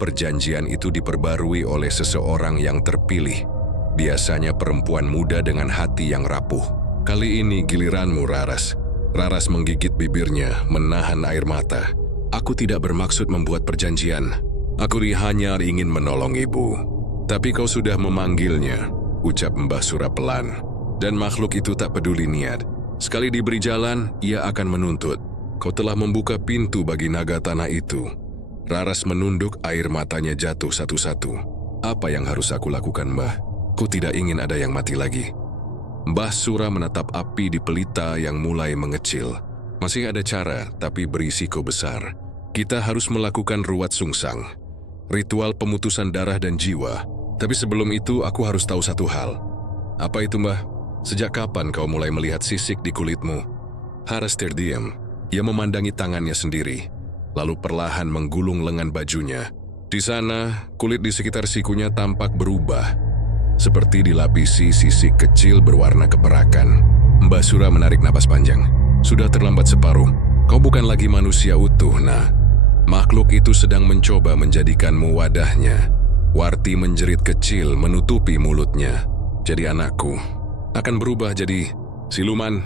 perjanjian itu diperbarui oleh seseorang yang terpilih. Biasanya perempuan muda dengan hati yang rapuh. Kali ini giliranmu, Raras. Raras menggigit bibirnya, menahan air mata. Aku tidak bermaksud membuat perjanjian. Aku hanya ingin menolong ibu. Tapi kau sudah memanggilnya, ucap Mbah Sura pelan. Dan makhluk itu tak peduli niat. Sekali diberi jalan, ia akan menuntut. Kau telah membuka pintu bagi naga tanah itu. Raras menunduk, air matanya jatuh satu-satu. Apa yang harus aku lakukan, Mbah? Ku tidak ingin ada yang mati lagi. Mbah Sura menatap api di pelita yang mulai mengecil. Masih ada cara, tapi berisiko besar. Kita harus melakukan ruat sungsang. Ritual pemutusan darah dan jiwa. Tapi sebelum itu, aku harus tahu satu hal. Apa itu, Mbah? Sejak kapan kau mulai melihat sisik di kulitmu? Raras terdiam. Ia memandangi tangannya sendiri, lalu perlahan menggulung lengan bajunya. Di sana, kulit di sekitar sikunya tampak berubah, seperti dilapisi sisik kecil berwarna keperakan. Mbah Sura menarik napas panjang. Sudah terlambat separuh. Kau bukan lagi manusia utuh, nah. Makhluk itu sedang mencoba menjadikanmu wadahnya. Warti menjerit kecil menutupi mulutnya. Jadi anakku akan berubah jadi siluman,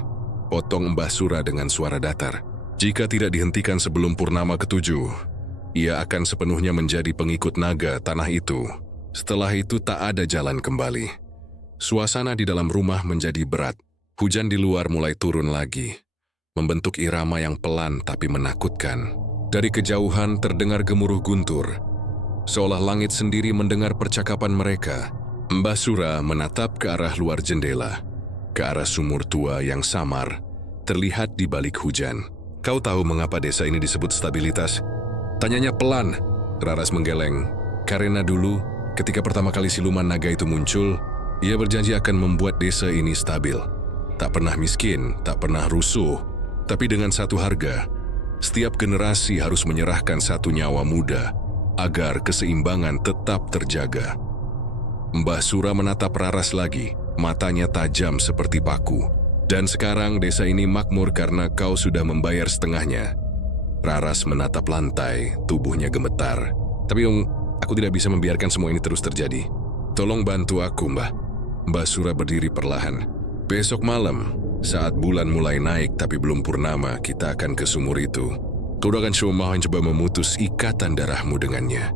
potong Mbah Sura dengan suara datar. Jika tidak dihentikan sebelum purnama ketujuh, ia akan sepenuhnya menjadi pengikut naga tanah itu. Setelah itu tak ada jalan kembali. Suasana di dalam rumah menjadi berat. Hujan di luar mulai turun lagi, membentuk irama yang pelan tapi menakutkan. Dari kejauhan terdengar gemuruh guntur, seolah langit sendiri mendengar percakapan mereka. Mbah Sura menatap ke arah luar jendela, ke arah sumur tua yang samar, terlihat di balik hujan. Kau tahu mengapa desa ini disebut stabilitas? Tanyanya pelan. Raras menggeleng. Karena dulu, ketika pertama kali siluman naga itu muncul, ia berjanji akan membuat desa ini stabil. Tak pernah miskin, tak pernah rusuh, tapi dengan satu harga. Setiap generasi harus menyerahkan satu nyawa muda agar keseimbangan tetap terjaga. Mbah Sura menatap Raras lagi, matanya tajam seperti paku. Dan sekarang desa ini makmur karena kau sudah membayar setengahnya. Raras menatap lantai, tubuhnya gemetar. Tapi aku tidak bisa membiarkan semua ini terus terjadi. Tolong bantu aku, Mbah. Mbah Sura berdiri perlahan. Besok malam, saat bulan mulai naik tapi belum purnama, kita akan ke sumur itu. Kau akan coba memutus ikatan darahmu dengannya.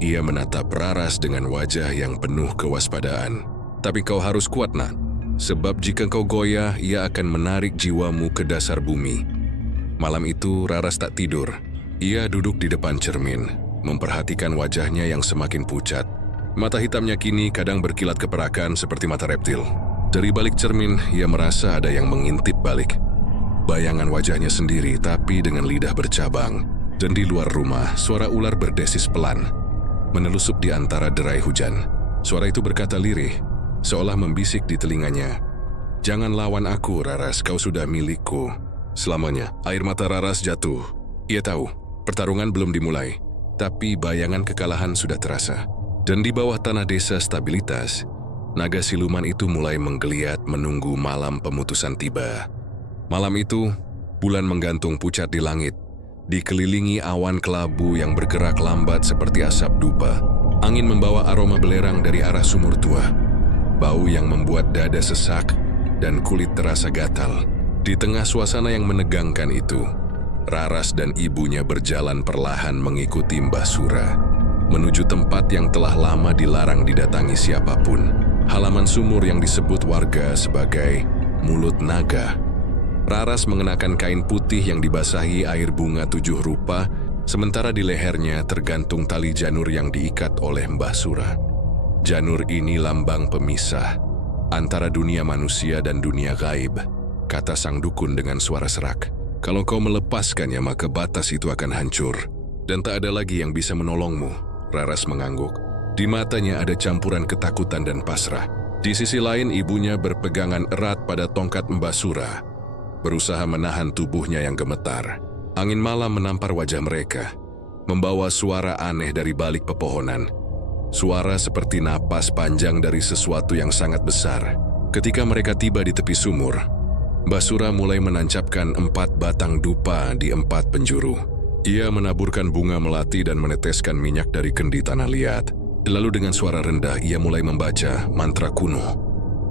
Ia menatap Raras dengan wajah yang penuh kewaspadaan. Tapi kau harus kuat, nak. Sebab jika kau goyah, ia akan menarik jiwamu ke dasar bumi. Malam itu, Raras tak tidur. Ia duduk di depan cermin, memperhatikan wajahnya yang semakin pucat. Mata hitamnya kini kadang berkilat keperakan seperti mata reptil. Dari balik cermin, ia merasa ada yang mengintip balik. Bayangan wajahnya sendiri, tapi dengan lidah bercabang. Dan di luar rumah, suara ular berdesis pelan, menelusup di antara derai hujan. Suara itu berkata lirih, seolah membisik di telinganya. Jangan lawan aku, Raras, kau sudah milikku selamanya. Air mata Raras jatuh. Ia tahu, pertarungan belum dimulai, tapi bayangan kekalahan sudah terasa. Dan di bawah tanah desa stabilitas, naga siluman itu mulai menggeliat menunggu malam pemutusan tiba. Malam itu, bulan menggantung pucat di langit, dikelilingi awan kelabu yang bergerak lambat seperti asap dupa. Angin membawa aroma belerang dari arah sumur tua, bau yang membuat dada sesak dan kulit terasa gatal. Di tengah suasana yang menegangkan itu, Raras dan ibunya berjalan perlahan mengikuti Mbah Sura, menuju tempat yang telah lama dilarang didatangi siapapun. Halaman sumur yang disebut warga sebagai Mulut Naga. Raras mengenakan kain putih yang dibasahi air bunga 7 rupa, sementara di lehernya tergantung tali janur yang diikat oleh Mbah Sura. Janur ini lambang pemisah antara dunia manusia dan dunia gaib, kata sang dukun dengan suara serak. Kalau kau melepaskannya, maka batas itu akan hancur, dan tak ada lagi yang bisa menolongmu. Raras mengangguk. Di matanya ada campuran ketakutan dan pasrah. Di sisi lain, ibunya berpegangan erat pada tongkat Mbah Sura, berusaha menahan tubuhnya yang gemetar. Angin malam menampar wajah mereka, membawa suara aneh dari balik pepohonan. Suara seperti napas panjang dari sesuatu yang sangat besar. Ketika mereka tiba di tepi sumur, Mbah Sura mulai menancapkan 4 batang dupa di 4 penjuru. Ia menaburkan bunga melati dan meneteskan minyak dari kendi tanah liat. Lalu dengan suara rendah ia mulai membaca mantra kuno,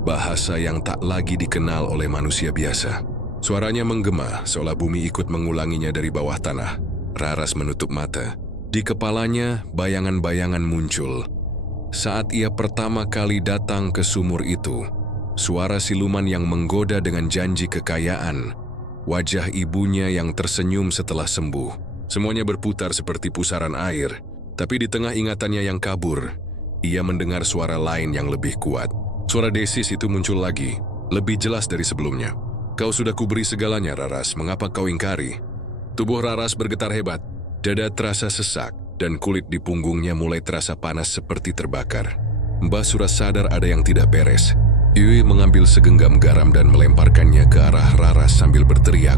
bahasa yang tak lagi dikenal oleh manusia biasa. Suaranya menggema seolah bumi ikut mengulanginya dari bawah tanah. Raras menutup mata. Di kepalanya, bayangan-bayangan muncul. Saat ia pertama kali datang ke sumur itu, suara siluman yang menggoda dengan janji kekayaan, wajah ibunya yang tersenyum setelah sembuh. Semuanya berputar seperti pusaran air, tapi di tengah ingatannya yang kabur, ia mendengar suara lain yang lebih kuat. Suara Desis itu muncul lagi, lebih jelas dari sebelumnya. "Kau sudah kuberi segalanya, Raras, mengapa kau ingkari?" Tubuh Raras bergetar hebat, dada terasa sesak, dan kulit di punggungnya mulai terasa panas seperti terbakar. Mbah Sura sadar ada yang tidak beres. Yui mengambil segenggam garam dan melemparkannya ke arah Raras sambil berteriak,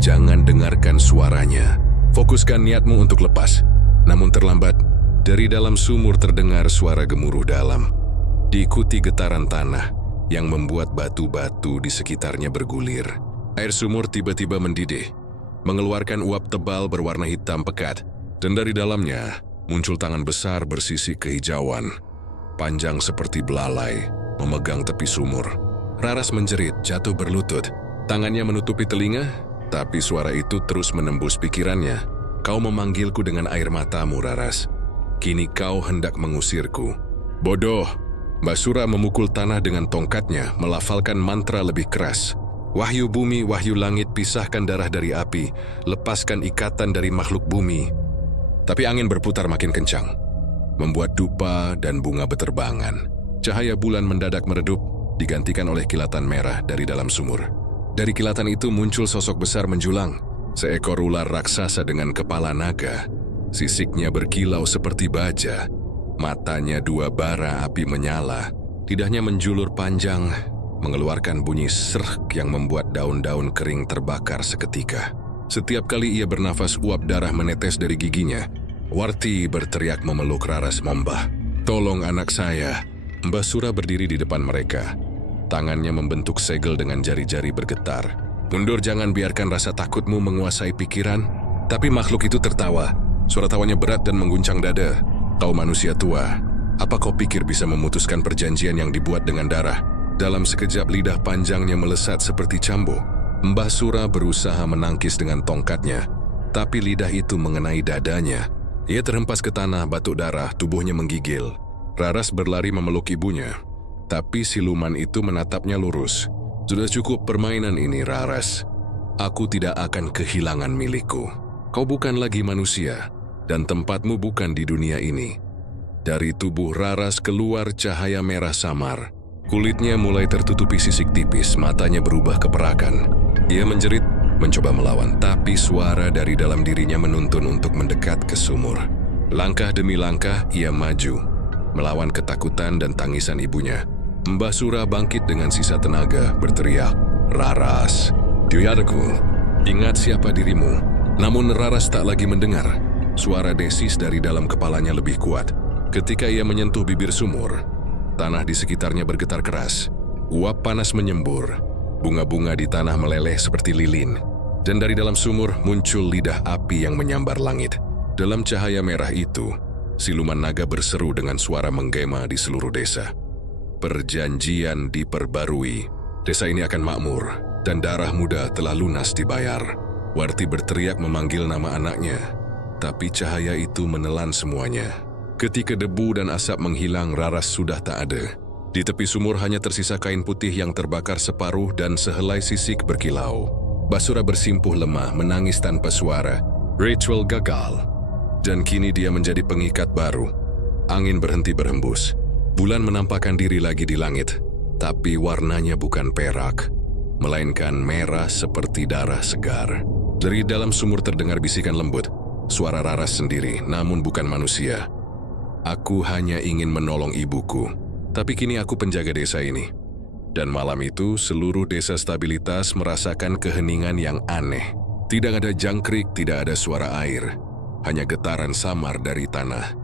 "Jangan dengarkan suaranya. Fokuskan niatmu untuk lepas." Namun terlambat, dari dalam sumur terdengar suara gemuruh dalam, diikuti getaran tanah yang membuat batu-batu di sekitarnya bergulir. Air sumur tiba-tiba mendidih, mengeluarkan uap tebal berwarna hitam pekat, dan dari dalamnya muncul tangan besar bersisik kehijauan, panjang seperti belalai, memegang tepi sumur. Raras menjerit, jatuh berlutut. Tangannya menutupi telinga, tapi suara itu terus menembus pikirannya. "Kau memanggilku dengan air matamu, Raras. Kini kau hendak mengusirku." "Bodoh!" Mbah Sura memukul tanah dengan tongkatnya, melafalkan mantra lebih keras. "Wahyu bumi, wahyu langit, pisahkan darah dari api, lepaskan ikatan dari makhluk bumi." Tapi angin berputar makin kencang, membuat dupa dan bunga beterbangan. Cahaya bulan mendadak meredup, digantikan oleh kilatan merah dari dalam sumur. Dari kilatan itu muncul sosok besar menjulang, seekor ular raksasa dengan kepala naga. Sisiknya berkilau seperti baja, matanya dua bara api menyala, lidahnya menjulur panjang, mengeluarkan bunyi serk yang membuat daun-daun kering terbakar seketika. Setiap kali ia bernafas, uap darah menetes dari giginya. Warti berteriak memeluk Raras Mombah. "Tolong anak saya." Mbah Sura berdiri di depan mereka. Tangannya membentuk segel dengan jari-jari bergetar. "Mundur, jangan biarkan rasa takutmu menguasai pikiran." Tapi makhluk itu tertawa. Suara tawanya berat dan mengguncang dada. "Kau manusia tua, apa kau pikir bisa memutuskan perjanjian yang dibuat dengan darah?" Dalam sekejap lidah panjangnya melesat seperti cambuk. Mbah Sura berusaha menangkis dengan tongkatnya, tapi lidah itu mengenai dadanya. Ia terhempas ke tanah, batuk darah, tubuhnya menggigil. Raras berlari memeluk ibunya, tapi siluman itu menatapnya lurus. "Sudah cukup permainan ini, Raras. Aku tidak akan kehilangan milikku. Kau bukan lagi manusia, dan tempatmu bukan di dunia ini." Dari tubuh Raras keluar cahaya merah samar. Kulitnya mulai tertutupi sisik tipis, matanya berubah keperakan. Ia menjerit, mencoba melawan, tapi suara dari dalam dirinya menuntun untuk mendekat ke sumur. Langkah demi langkah, ia maju, melawan ketakutan dan tangisan ibunya. Mbah Sura bangkit dengan sisa tenaga, berteriak, "Raras, Duyadaku, ingat siapa dirimu." Namun Raras tak lagi mendengar. Suara Desis dari dalam kepalanya lebih kuat. Ketika ia menyentuh bibir sumur, tanah di sekitarnya bergetar keras. Uap panas menyembur. Bunga-bunga di tanah meleleh seperti lilin. Dan dari dalam sumur muncul lidah api yang menyambar langit. Dalam cahaya merah itu, siluman naga berseru dengan suara menggema di seluruh desa. Perjanjian diperbarui. Desa ini akan makmur, dan darah muda telah lunas dibayar. Warti berteriak memanggil nama anaknya, tapi cahaya itu menelan semuanya. Ketika debu dan asap menghilang, Raras sudah tak ada. Di tepi sumur hanya tersisa kain putih yang terbakar separuh dan sehelai sisik berkilau. Mbah Sura bersimpuh lemah, menangis tanpa suara. Ritual gagal, dan kini dia menjadi pengikat baru. Angin berhenti berhembus. Bulan menampakkan diri lagi di langit, tapi warnanya bukan perak, melainkan merah seperti darah segar. Dari dalam sumur terdengar bisikan lembut, suara Raras sendiri, namun bukan manusia. "Aku hanya ingin menolong ibuku, tapi kini aku penjaga desa ini." Dan malam itu, seluruh desa Stabilitas merasakan keheningan yang aneh. Tidak ada jangkrik, tidak ada suara air, hanya getaran samar dari tanah.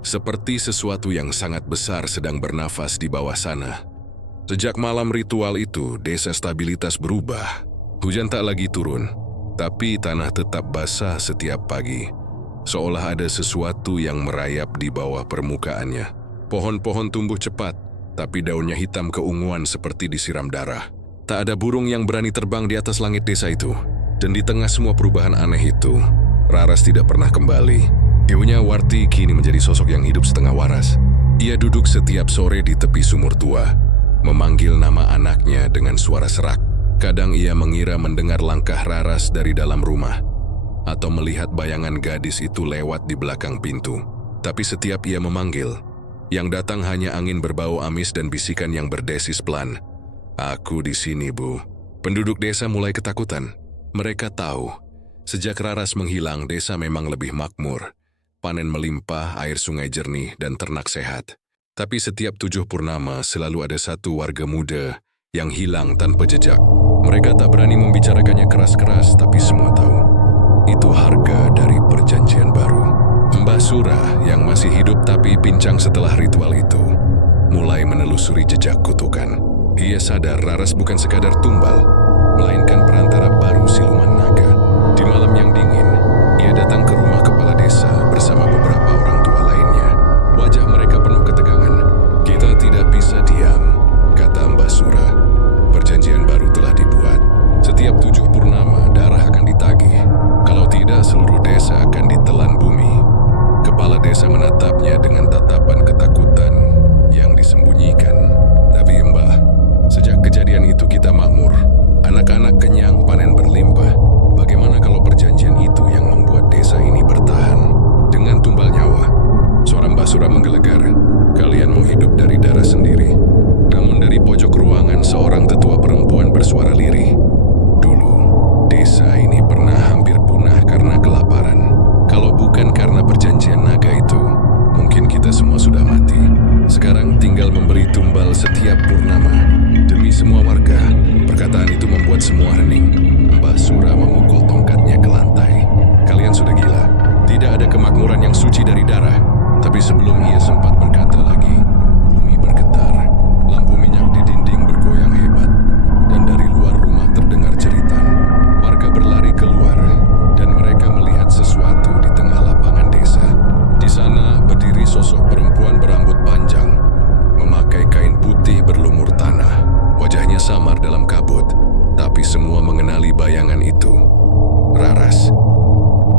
Seperti sesuatu yang sangat besar sedang bernafas di bawah sana. Sejak malam ritual itu, desa Stabilitas berubah. Hujan tak lagi turun, tapi tanah tetap basah setiap pagi. Seolah ada sesuatu yang merayap di bawah permukaannya. Pohon-pohon tumbuh cepat, tapi daunnya hitam keunguan seperti disiram darah. Tak ada burung yang berani terbang di atas langit desa itu. Dan di tengah semua perubahan aneh itu, Raras tidak pernah kembali. Ibunya Warti kini menjadi sosok yang hidup setengah waras. Ia duduk setiap sore di tepi sumur tua, memanggil nama anaknya dengan suara serak. Kadang ia mengira mendengar langkah Raras dari dalam rumah, atau melihat bayangan gadis itu lewat di belakang pintu. Tapi setiap ia memanggil, yang datang hanya angin berbau amis dan bisikan yang berdesis pelan. "Aku di sini, Bu." Penduduk desa mulai ketakutan. Mereka tahu, sejak Raras menghilang, desa memang lebih makmur. Panen melimpah, air sungai jernih, dan ternak sehat. Tapi setiap 7 purnama selalu ada satu warga muda yang hilang tanpa jejak. Mereka tak berani membicarakannya keras-keras, tapi semua tahu. Itu harga dari perjanjian baru. Mbah Sura yang masih hidup tapi pincang setelah ritual itu, mulai menelusuri jejak kutukan. Ia sadar Raras bukan sekadar tumbal, melainkan perantara baru siluman naga. Di malam yang dingin, ia datang ke rumah kepala desa bersama beberapa orang tua lainnya. Wajah mereka penuh ketegangan. "Kita tidak bisa diam," kata Mbah Sura. "Perjanjian baru telah dibuat. Setiap 7 purnama darah akan ditagih. Kalau tidak, seluruh desa akan ditelan bumi." Kepala desa menatapnya dengan tatapan ketakutan yang disembunyikan. "Tapi Mbah, sejak kejadian itu kita makmur. Anak-anak kenyang, panen berlimpah. Bagaimana kalau perjanjian itu yang membuat desa ini bertahan dengan tumbal nyawa?" Suara Mbah Sura menggelegar. "Kalian mau hidup dari darah sendiri." Namun dari pojok ruangan seorang tetua perempuan bersuara lirih. "Dulu, desa ini pernah hampir punah karena kelaparan. Kalau bukan karena perjanjian naga itu, mungkin kita semua sudah mati. Sekarang tinggal memberi tumbal setiap purnama demi semua warga." Perkataan itu membuat semua hening. Mbah Sura memukul tongkatnya ke lantai. "Kalian sudah gila. Tidak ada kemakmuran yang suci dari darah." Tapi sebelum ia sempat berkata lagi, bumi bergetar. Lampu minyak di dinding bergoyang hebat, dan dari luar rumah terdengar jeritan. Warga berlari keluar, dan mereka melihat sesuatu di tengah lapangan desa. Di sana berdiri sosok perempuan berambut panjang, memakai kain putih berlumur tanah. Wajahnya samar dalam kabut, tapi semua mengenali bayangan itu. Raras.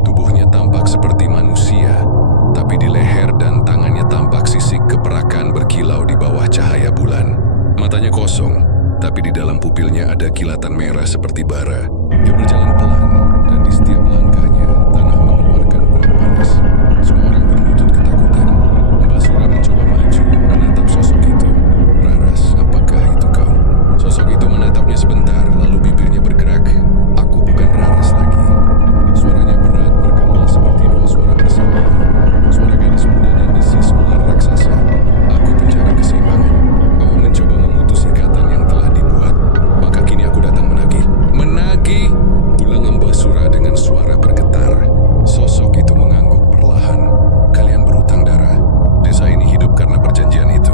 Tubuhnya tampak seperti manusia, tapi di leher dan tangannya tampak sisik keperakan berkilau di bawah cahaya bulan. Matanya kosong, tapi di dalam pupilnya ada kilatan merah seperti bara. Dia berjalan pelan, dan di setiap langkahnya tanah mengeluarkan uap panas. Semua orang berlutut ketakutan. Mbah Sura mencoba maju, menatap sosok itu. "Raras, apakah itu kau?" Sosok itu menatapnya sebentar, lalu bibirnya bergerak. "Aku bukan Raras lagi." Suaranya berat, bergema seperti 2 suara bersamaan. Suara gadis muda dan desis ular raksasa. "Aku penjara keseimbangan. Kau mencoba memutus ikatan yang telah dibuat. Maka kini aku datang menagih." "Menagih?" ulang Mbah Sura dengan suara bergetar. Sosok itu mengangguk perlahan. "Kalian berutang darah. Desa ini hidup karena perjanjian itu.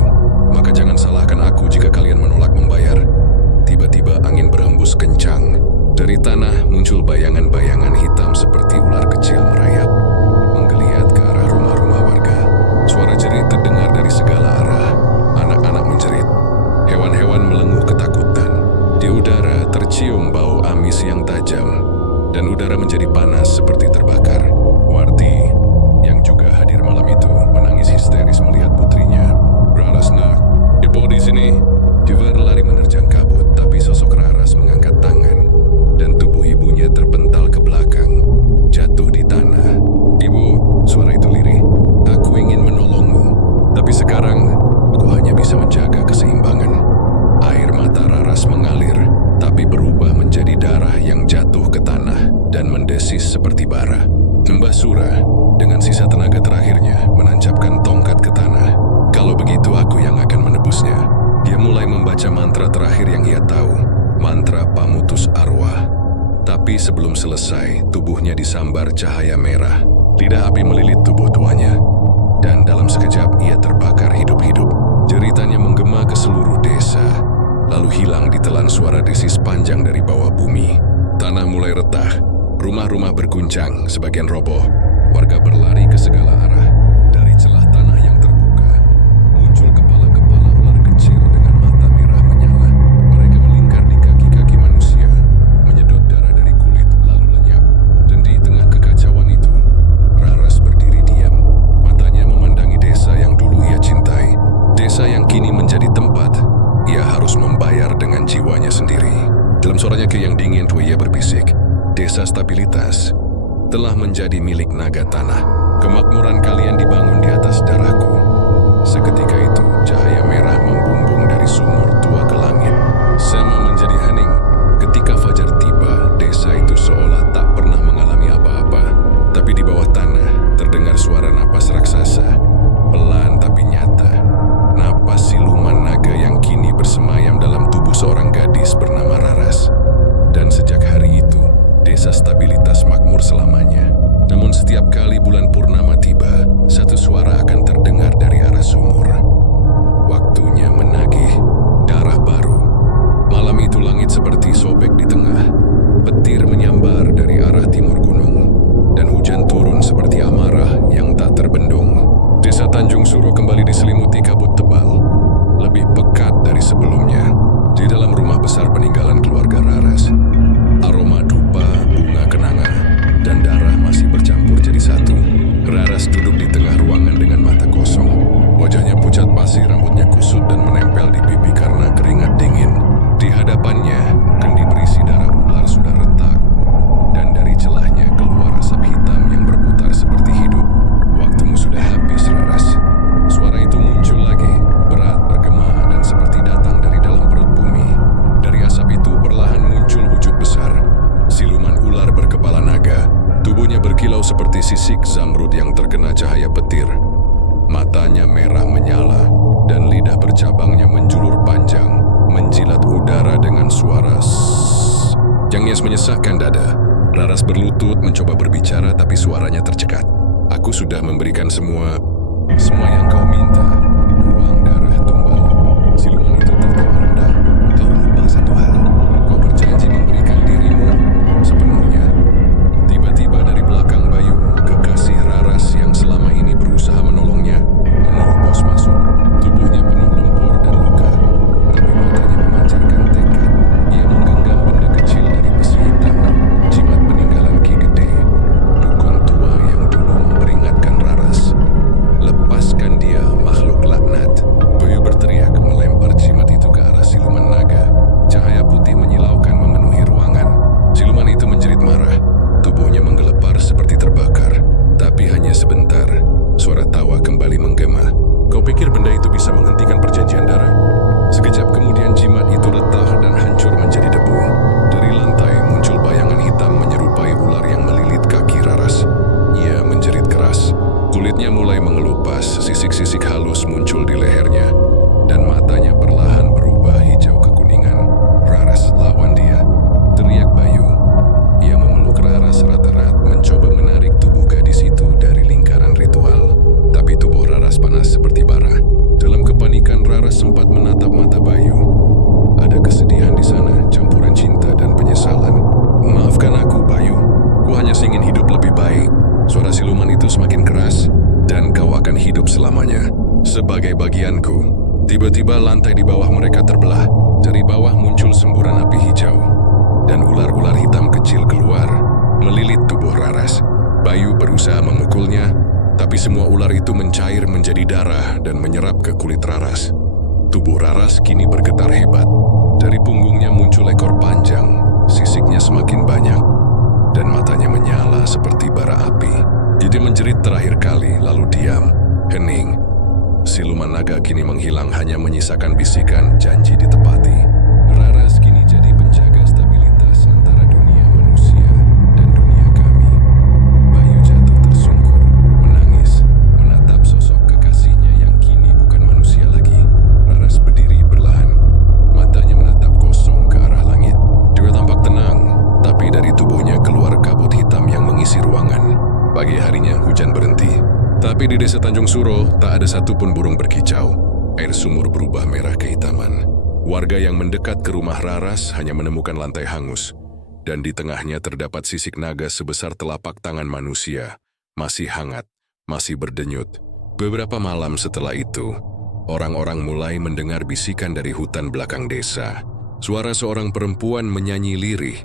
Maka jangan salahkan aku jika kalian menolak membayar." Tiba-tiba angin berhembus kencang. Dari tanah muncul bayangan-bayangan hitam seperti ular kecil merayap, menggeliat ke arah rumah-rumah warga. Suara jerit terdengar dari segala arah. Anak-anak menjerit. Hewan-hewan melenguh ketakutan. Di udara tercium bau amis yang tajam, dan udara menjadi panas seperti terbakar. Warti, yang juga hadir malam itu, menangis histeris melihat putrinya. "Raras, nak, ibu di sini." Dia berlari menerjang kabut, tapi sosok Raras mengangkat tangan, dan tubuh ibunya terpental ke belakang, jatuh di tanah. "Ibu," suara itu lirih, "aku ingin menolongmu, tapi sekarang aku hanya bisa menjaga keseimbangan." Air mata Raras mengalir, tapi berubah menjadi darah yang jatuh ke tanah dan mendesis seperti bara. Mbah Sura, dengan sisa tenaga terakhirnya, menancapkan tongkat ke tanah. "Kalau begitu aku yang akan menebusnya." Dia mulai membaca mantra terakhir yang ia tahu, mantra pamutus arwah. Tapi sebelum selesai, tubuhnya disambar cahaya merah. Lidah api melilit tubuh tuanya, dan dalam sekejap ia terbakar hidup-hidup. Jeritannya menggema ke seluruh desa, lalu hilang ditelan suara desis panjang dari bawah bumi. Tanah mulai retak, rumah-rumah berguncang, sebagian roboh. Warga berlari ke segala arah. Dari celah tanah yang terbuka, muncul kepala-kepala ular kecil dengan mata merah menyala. Mereka melingkar di kaki-kaki manusia, menyedot darah dari kulit lalu lenyap. Dan di tengah kekacauan itu, Desa Stabilitas telah menjadi milik naga tanah. Kemakmuran kalian dibangun di atas darahku. Seketika itu, cahaya merah membumbung dari sumur tua ke langit. Sama menjadi hening. Ketika fajar tiba, desa itu seolah tak pernah mengalami apa-apa. Tapi di bawah tanah, terdengar suara napas raksasa. Pelan tapi nyata. Napas siluman naga yang kini bersemayam dalam tubuh seorang gadis bernama Raras. Dan sejak hari itu, Desa Stabilitas makmur selamanya. Namun setiap kali bulan purnama tiba, satu suara akan terdengar dari arah sumur. Waktunya menagih darah baru. Malam itu langit seperti sobek di tengah. Petir menyambar dari arah timur gunung. Dan hujan turun seperti amarah yang tak terbendung. Desa Tanjung Suro kembali diselimuti kabut tebal. Lebih pekat dari sebelumnya. Di dalam rumah besar peninggalan keluarga Raras, aroma dupa, bunga kenanga, dan darah masih bercampur jadi satu. Raras duduk di tengah ruangan dengan mata kosong. Wajahnya pucat pasi, rambutnya kusut dan menempel di pipi karena keringat dingin. Di hadapannya, kendi berisi darah ular sudah retak. Dan dari celahnya keluar asap hitam yang berputar seperti hidup. Waktumu sudah habis, Raras. Suara itu muncul lagi, berat, bergema, dan seperti datang dari dalam perut bumi. Dari asap itu perlahan muncul wujud besar. Siluman ular berkepala naga. Tubuhnya berkilau seperti sisik zamrud yang terkena cahaya petir. Matanya merah menyala, dan lidah bercabangnya menjulur panjang, menjilat udara dengan suara sss yang nyaris menyesakkan dada. Raras berlutut mencoba berbicara tapi suaranya tercekat. Aku sudah memberikan semua yang kau minta. Uang, darah, tumbal. Siluman itu tertawa rendah. Kau lupa satu hal. Kau berjanji memberikan dirimu sepenuhnya. Tiba-tiba dari belakang Bayu, kekasih Raras yang selama ini berusaha menolongnya, menerobos masuk. Tubuhnya penuh lumpur dan luka, tapi matanya memancarkan tekad. Ia menggenggam benda kecil dari besi hitam, jimat peninggalan Ki Gede, dukun tua yang dulu memperingatkan Raras. Lepaskan dia, makhluk laknat. Bayu berteriak melempar jimat itu ke arah siluman naga. Cahaya putih menyilaukan memenuhi ruangan. Siluman itu menjerit marah. Tubuhnya menggelepar seperti terbakar. Tapi hanya sebentar. Suara tawa kembali menggema. Kau pikir benda itu bisa menghentikan perjanjian darah? Sekejap kemudian jimat itu retak dan hancur menjadi debu. Dari lantai muncul bayangan hitam menyerupai ular yang melilit kaki Raras. Ia menjerit keras. Kulitnya mulai mengelupas, sisik-sisik halus muncul di lehernya, dan matanya perlahan berubah hijau kekuningan. Raras, lawan dia, teriak Bayu. Ia memeluk Raras erat-erat, mencoba menarik tubuh gadis itu dari lingkaran ritual. Tapi tubuh Raras panas seperti bara. Dalam kepanikan, Raras sempat menatap mata Bayu. Ada kesedihan di sana, campuran cinta dan penyesalan. Maafkan aku, Bayu. Ku hanya ingin hidup lebih baik. Suara siluman itu semakin keras, dan kau akan hidup selamanya sebagai bagianku. Tiba-tiba lantai di bawah mereka terbelah. Dari bawah muncul semburan api hijau, dan ular-ular hitam kecil keluar, melilit tubuh Raras. Bayu berusaha memukulnya, tapi semua ular itu mencair menjadi darah dan menyerap ke kulit Raras. Tubuh Raras kini bergetar hebat. Dari punggungnya muncul ekor panjang, sisiknya semakin banyak, dan matanya menyala seperti bara api. Jadi menjerit terakhir kali, lalu diam, hening. Siluman naga kini menghilang, hanya menyisakan bisikan janji ditepati. Raras kini jadi penjaga stabilitas antara dunia manusia dan dunia kami. Bayu jatuh tersungkur, menangis, menatap sosok kekasihnya yang kini bukan manusia lagi. Raras berdiri perlahan, matanya menatap kosong ke arah langit. Dia tampak tenang, tapi dari tubuhnya keluar kabut hitam yang mengisi ruangan. Pagi harinya hujan berhenti. Tapi di Desa Tanjung Suro tak ada satupun burung berkicau. Air sumur berubah merah kehitaman. Warga yang mendekat ke rumah Raras hanya menemukan lantai hangus. Dan di tengahnya terdapat sisik naga sebesar telapak tangan manusia. Masih hangat, masih berdenyut. Beberapa malam setelah itu, orang-orang mulai mendengar bisikan dari hutan belakang desa. Suara seorang perempuan menyanyi lirih,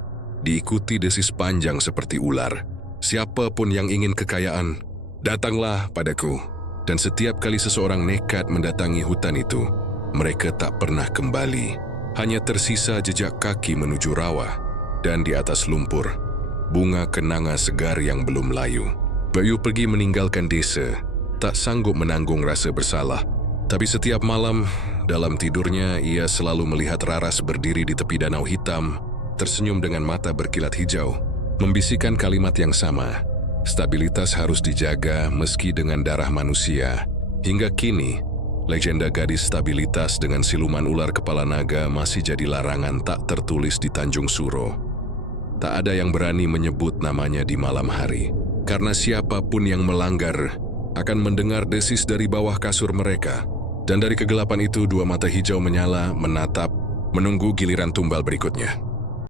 diikuti desis panjang seperti ular. Siapapun yang ingin kekayaan, datanglah padaku. Dan setiap kali seseorang nekat mendatangi hutan itu, mereka tak pernah kembali. Hanya tersisa jejak kaki menuju rawa. Dan di atas lumpur, bunga kenanga segar yang belum layu. Bayu pergi meninggalkan desa, tak sanggup menanggung rasa bersalah. Tapi setiap malam, dalam tidurnya ia selalu melihat Raras berdiri di tepi danau hitam, tersenyum dengan mata berkilat hijau, membisikkan kalimat yang sama. Stabilitas harus dijaga meski dengan darah manusia. Hingga kini, legenda gadis stabilitas dengan siluman ular kepala naga masih jadi larangan tak tertulis di Tanjung Suro. Tak ada yang berani menyebut namanya di malam hari, karena siapapun yang melanggar akan mendengar desis dari bawah kasur mereka. Dan dari kegelapan itu, dua mata hijau menyala, menatap, menunggu giliran tumbal berikutnya.